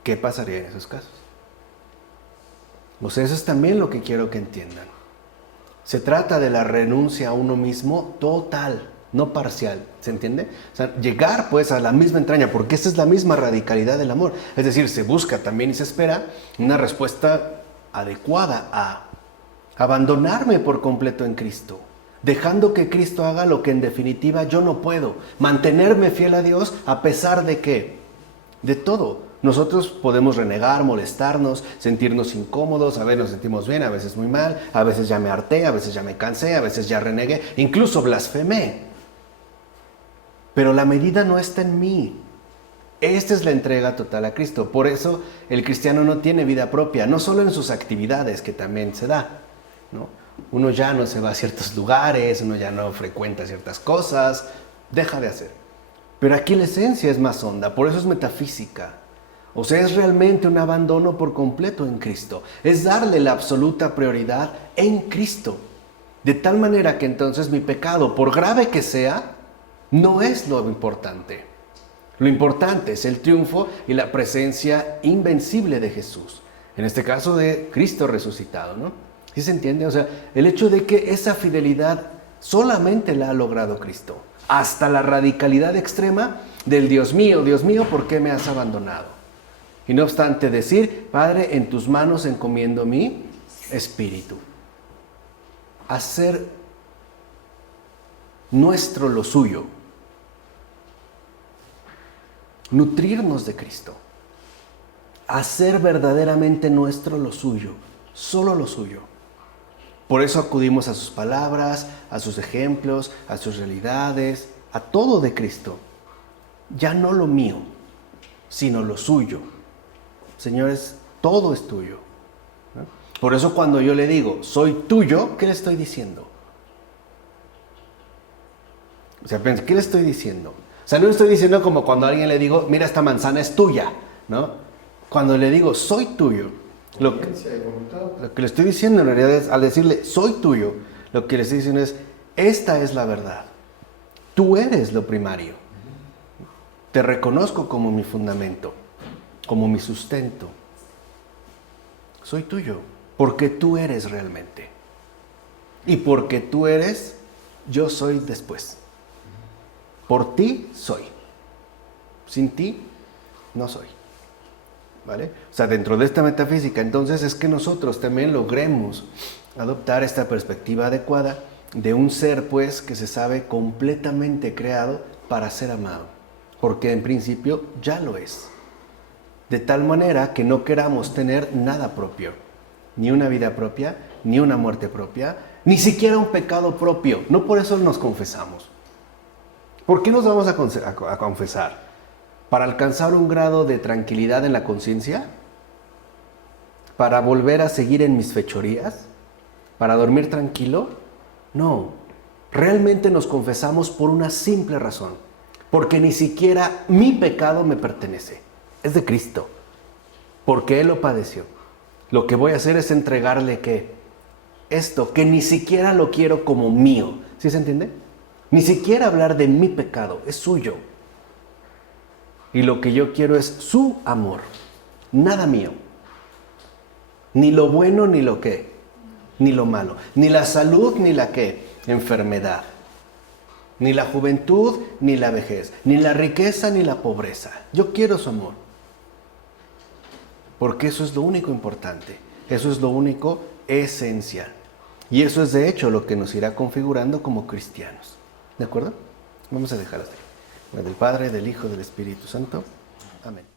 ¿Qué pasaría en esos casos? O sea, eso es también lo que quiero que entiendan. Se trata de la renuncia a uno mismo total, no parcial, ¿se entiende? O sea, llegar pues a la misma entraña, porque esa es la misma radicalidad del amor. Es decir, se busca también y se espera una respuesta adecuada a abandonarme por completo en Cristo, dejando que Cristo haga lo que en definitiva yo no puedo, mantenerme fiel a Dios a pesar de qué, de todo. Nosotros podemos renegar, molestarnos, sentirnos incómodos, a veces nos sentimos bien, a veces muy mal, a veces ya me harté, a veces ya me cansé, a veces ya renegué, incluso blasfemé. Pero la medida no está en mí. Esta es la entrega total a Cristo. Por eso el cristiano no tiene vida propia, no solo en sus actividades, que también se da, ¿no? Uno ya no se va a ciertos lugares, uno ya no frecuenta ciertas cosas, deja de hacer. Pero aquí la esencia es más honda, por eso es metafísica. O sea, es realmente un abandono por completo en Cristo. Es darle la absoluta prioridad en Cristo. De tal manera que entonces mi pecado, por grave que sea, no es lo importante. Lo importante es el triunfo y la presencia invencible de Jesús. En este caso de Cristo resucitado, ¿no? ¿Sí se entiende? O sea, el hecho de que esa fidelidad solamente la ha logrado Cristo. Hasta la radicalidad extrema del Dios mío, ¿por qué me has abandonado? Y no obstante decir, Padre, en tus manos encomiendo mi espíritu. Hacer nuestro lo suyo. Nutrirnos de Cristo. Hacer verdaderamente nuestro lo suyo. Solo lo suyo. Por eso acudimos a sus palabras, a sus ejemplos, a sus realidades, a todo de Cristo. Ya no lo mío, sino lo suyo. Señores, todo es tuyo, ¿no? Por eso cuando yo le digo, soy tuyo, ¿qué le estoy diciendo? O sea, ¿qué le estoy diciendo? O sea, no le estoy diciendo como cuando a alguien le digo, mira, esta manzana es tuya, ¿no? Cuando le digo, soy tuyo, lo que le estoy diciendo en realidad es, al decirle, soy tuyo, lo que le estoy diciendo es, esta es la verdad. Tú eres lo primario. Te reconozco como mi fundamento, como mi sustento. Soy tuyo, porque tú eres realmente. Y porque tú eres, yo soy después. Por ti soy. Sin ti no soy. ¿Vale? O sea, dentro de esta metafísica, entonces es que nosotros también logremos adoptar esta perspectiva adecuada de un ser, pues, que se sabe completamente creado para ser amado. Porque en principio ya lo es. De tal manera que no queramos tener nada propio, ni una vida propia, ni una muerte propia, ni siquiera un pecado propio. No por eso nos confesamos. ¿Por qué nos vamos a confesar? ¿Para alcanzar un grado de tranquilidad en la conciencia? ¿Para volver a seguir en mis fechorías? ¿Para dormir tranquilo? No, realmente nos confesamos por una simple razón, porque ni siquiera mi pecado me pertenece. Es de Cristo, porque Él lo padeció. Lo que voy a hacer es entregarle ¿qué? Esto, que ni siquiera lo quiero como mío. ¿Sí se entiende? Ni siquiera hablar de mi pecado, es suyo. Y lo que yo quiero es su amor, nada mío. Ni lo bueno ni lo qué, ni lo malo. Ni la salud ni la qué, enfermedad. Ni la juventud ni la vejez. Ni la riqueza ni la pobreza. Yo quiero su amor. Porque eso es lo único importante, eso es lo único esencial. Y eso es de hecho lo que nos irá configurando como cristianos. ¿De acuerdo? Vamos a dejar hasta ahí. En el nombre del Padre, del Hijo, del Espíritu Santo. Amén.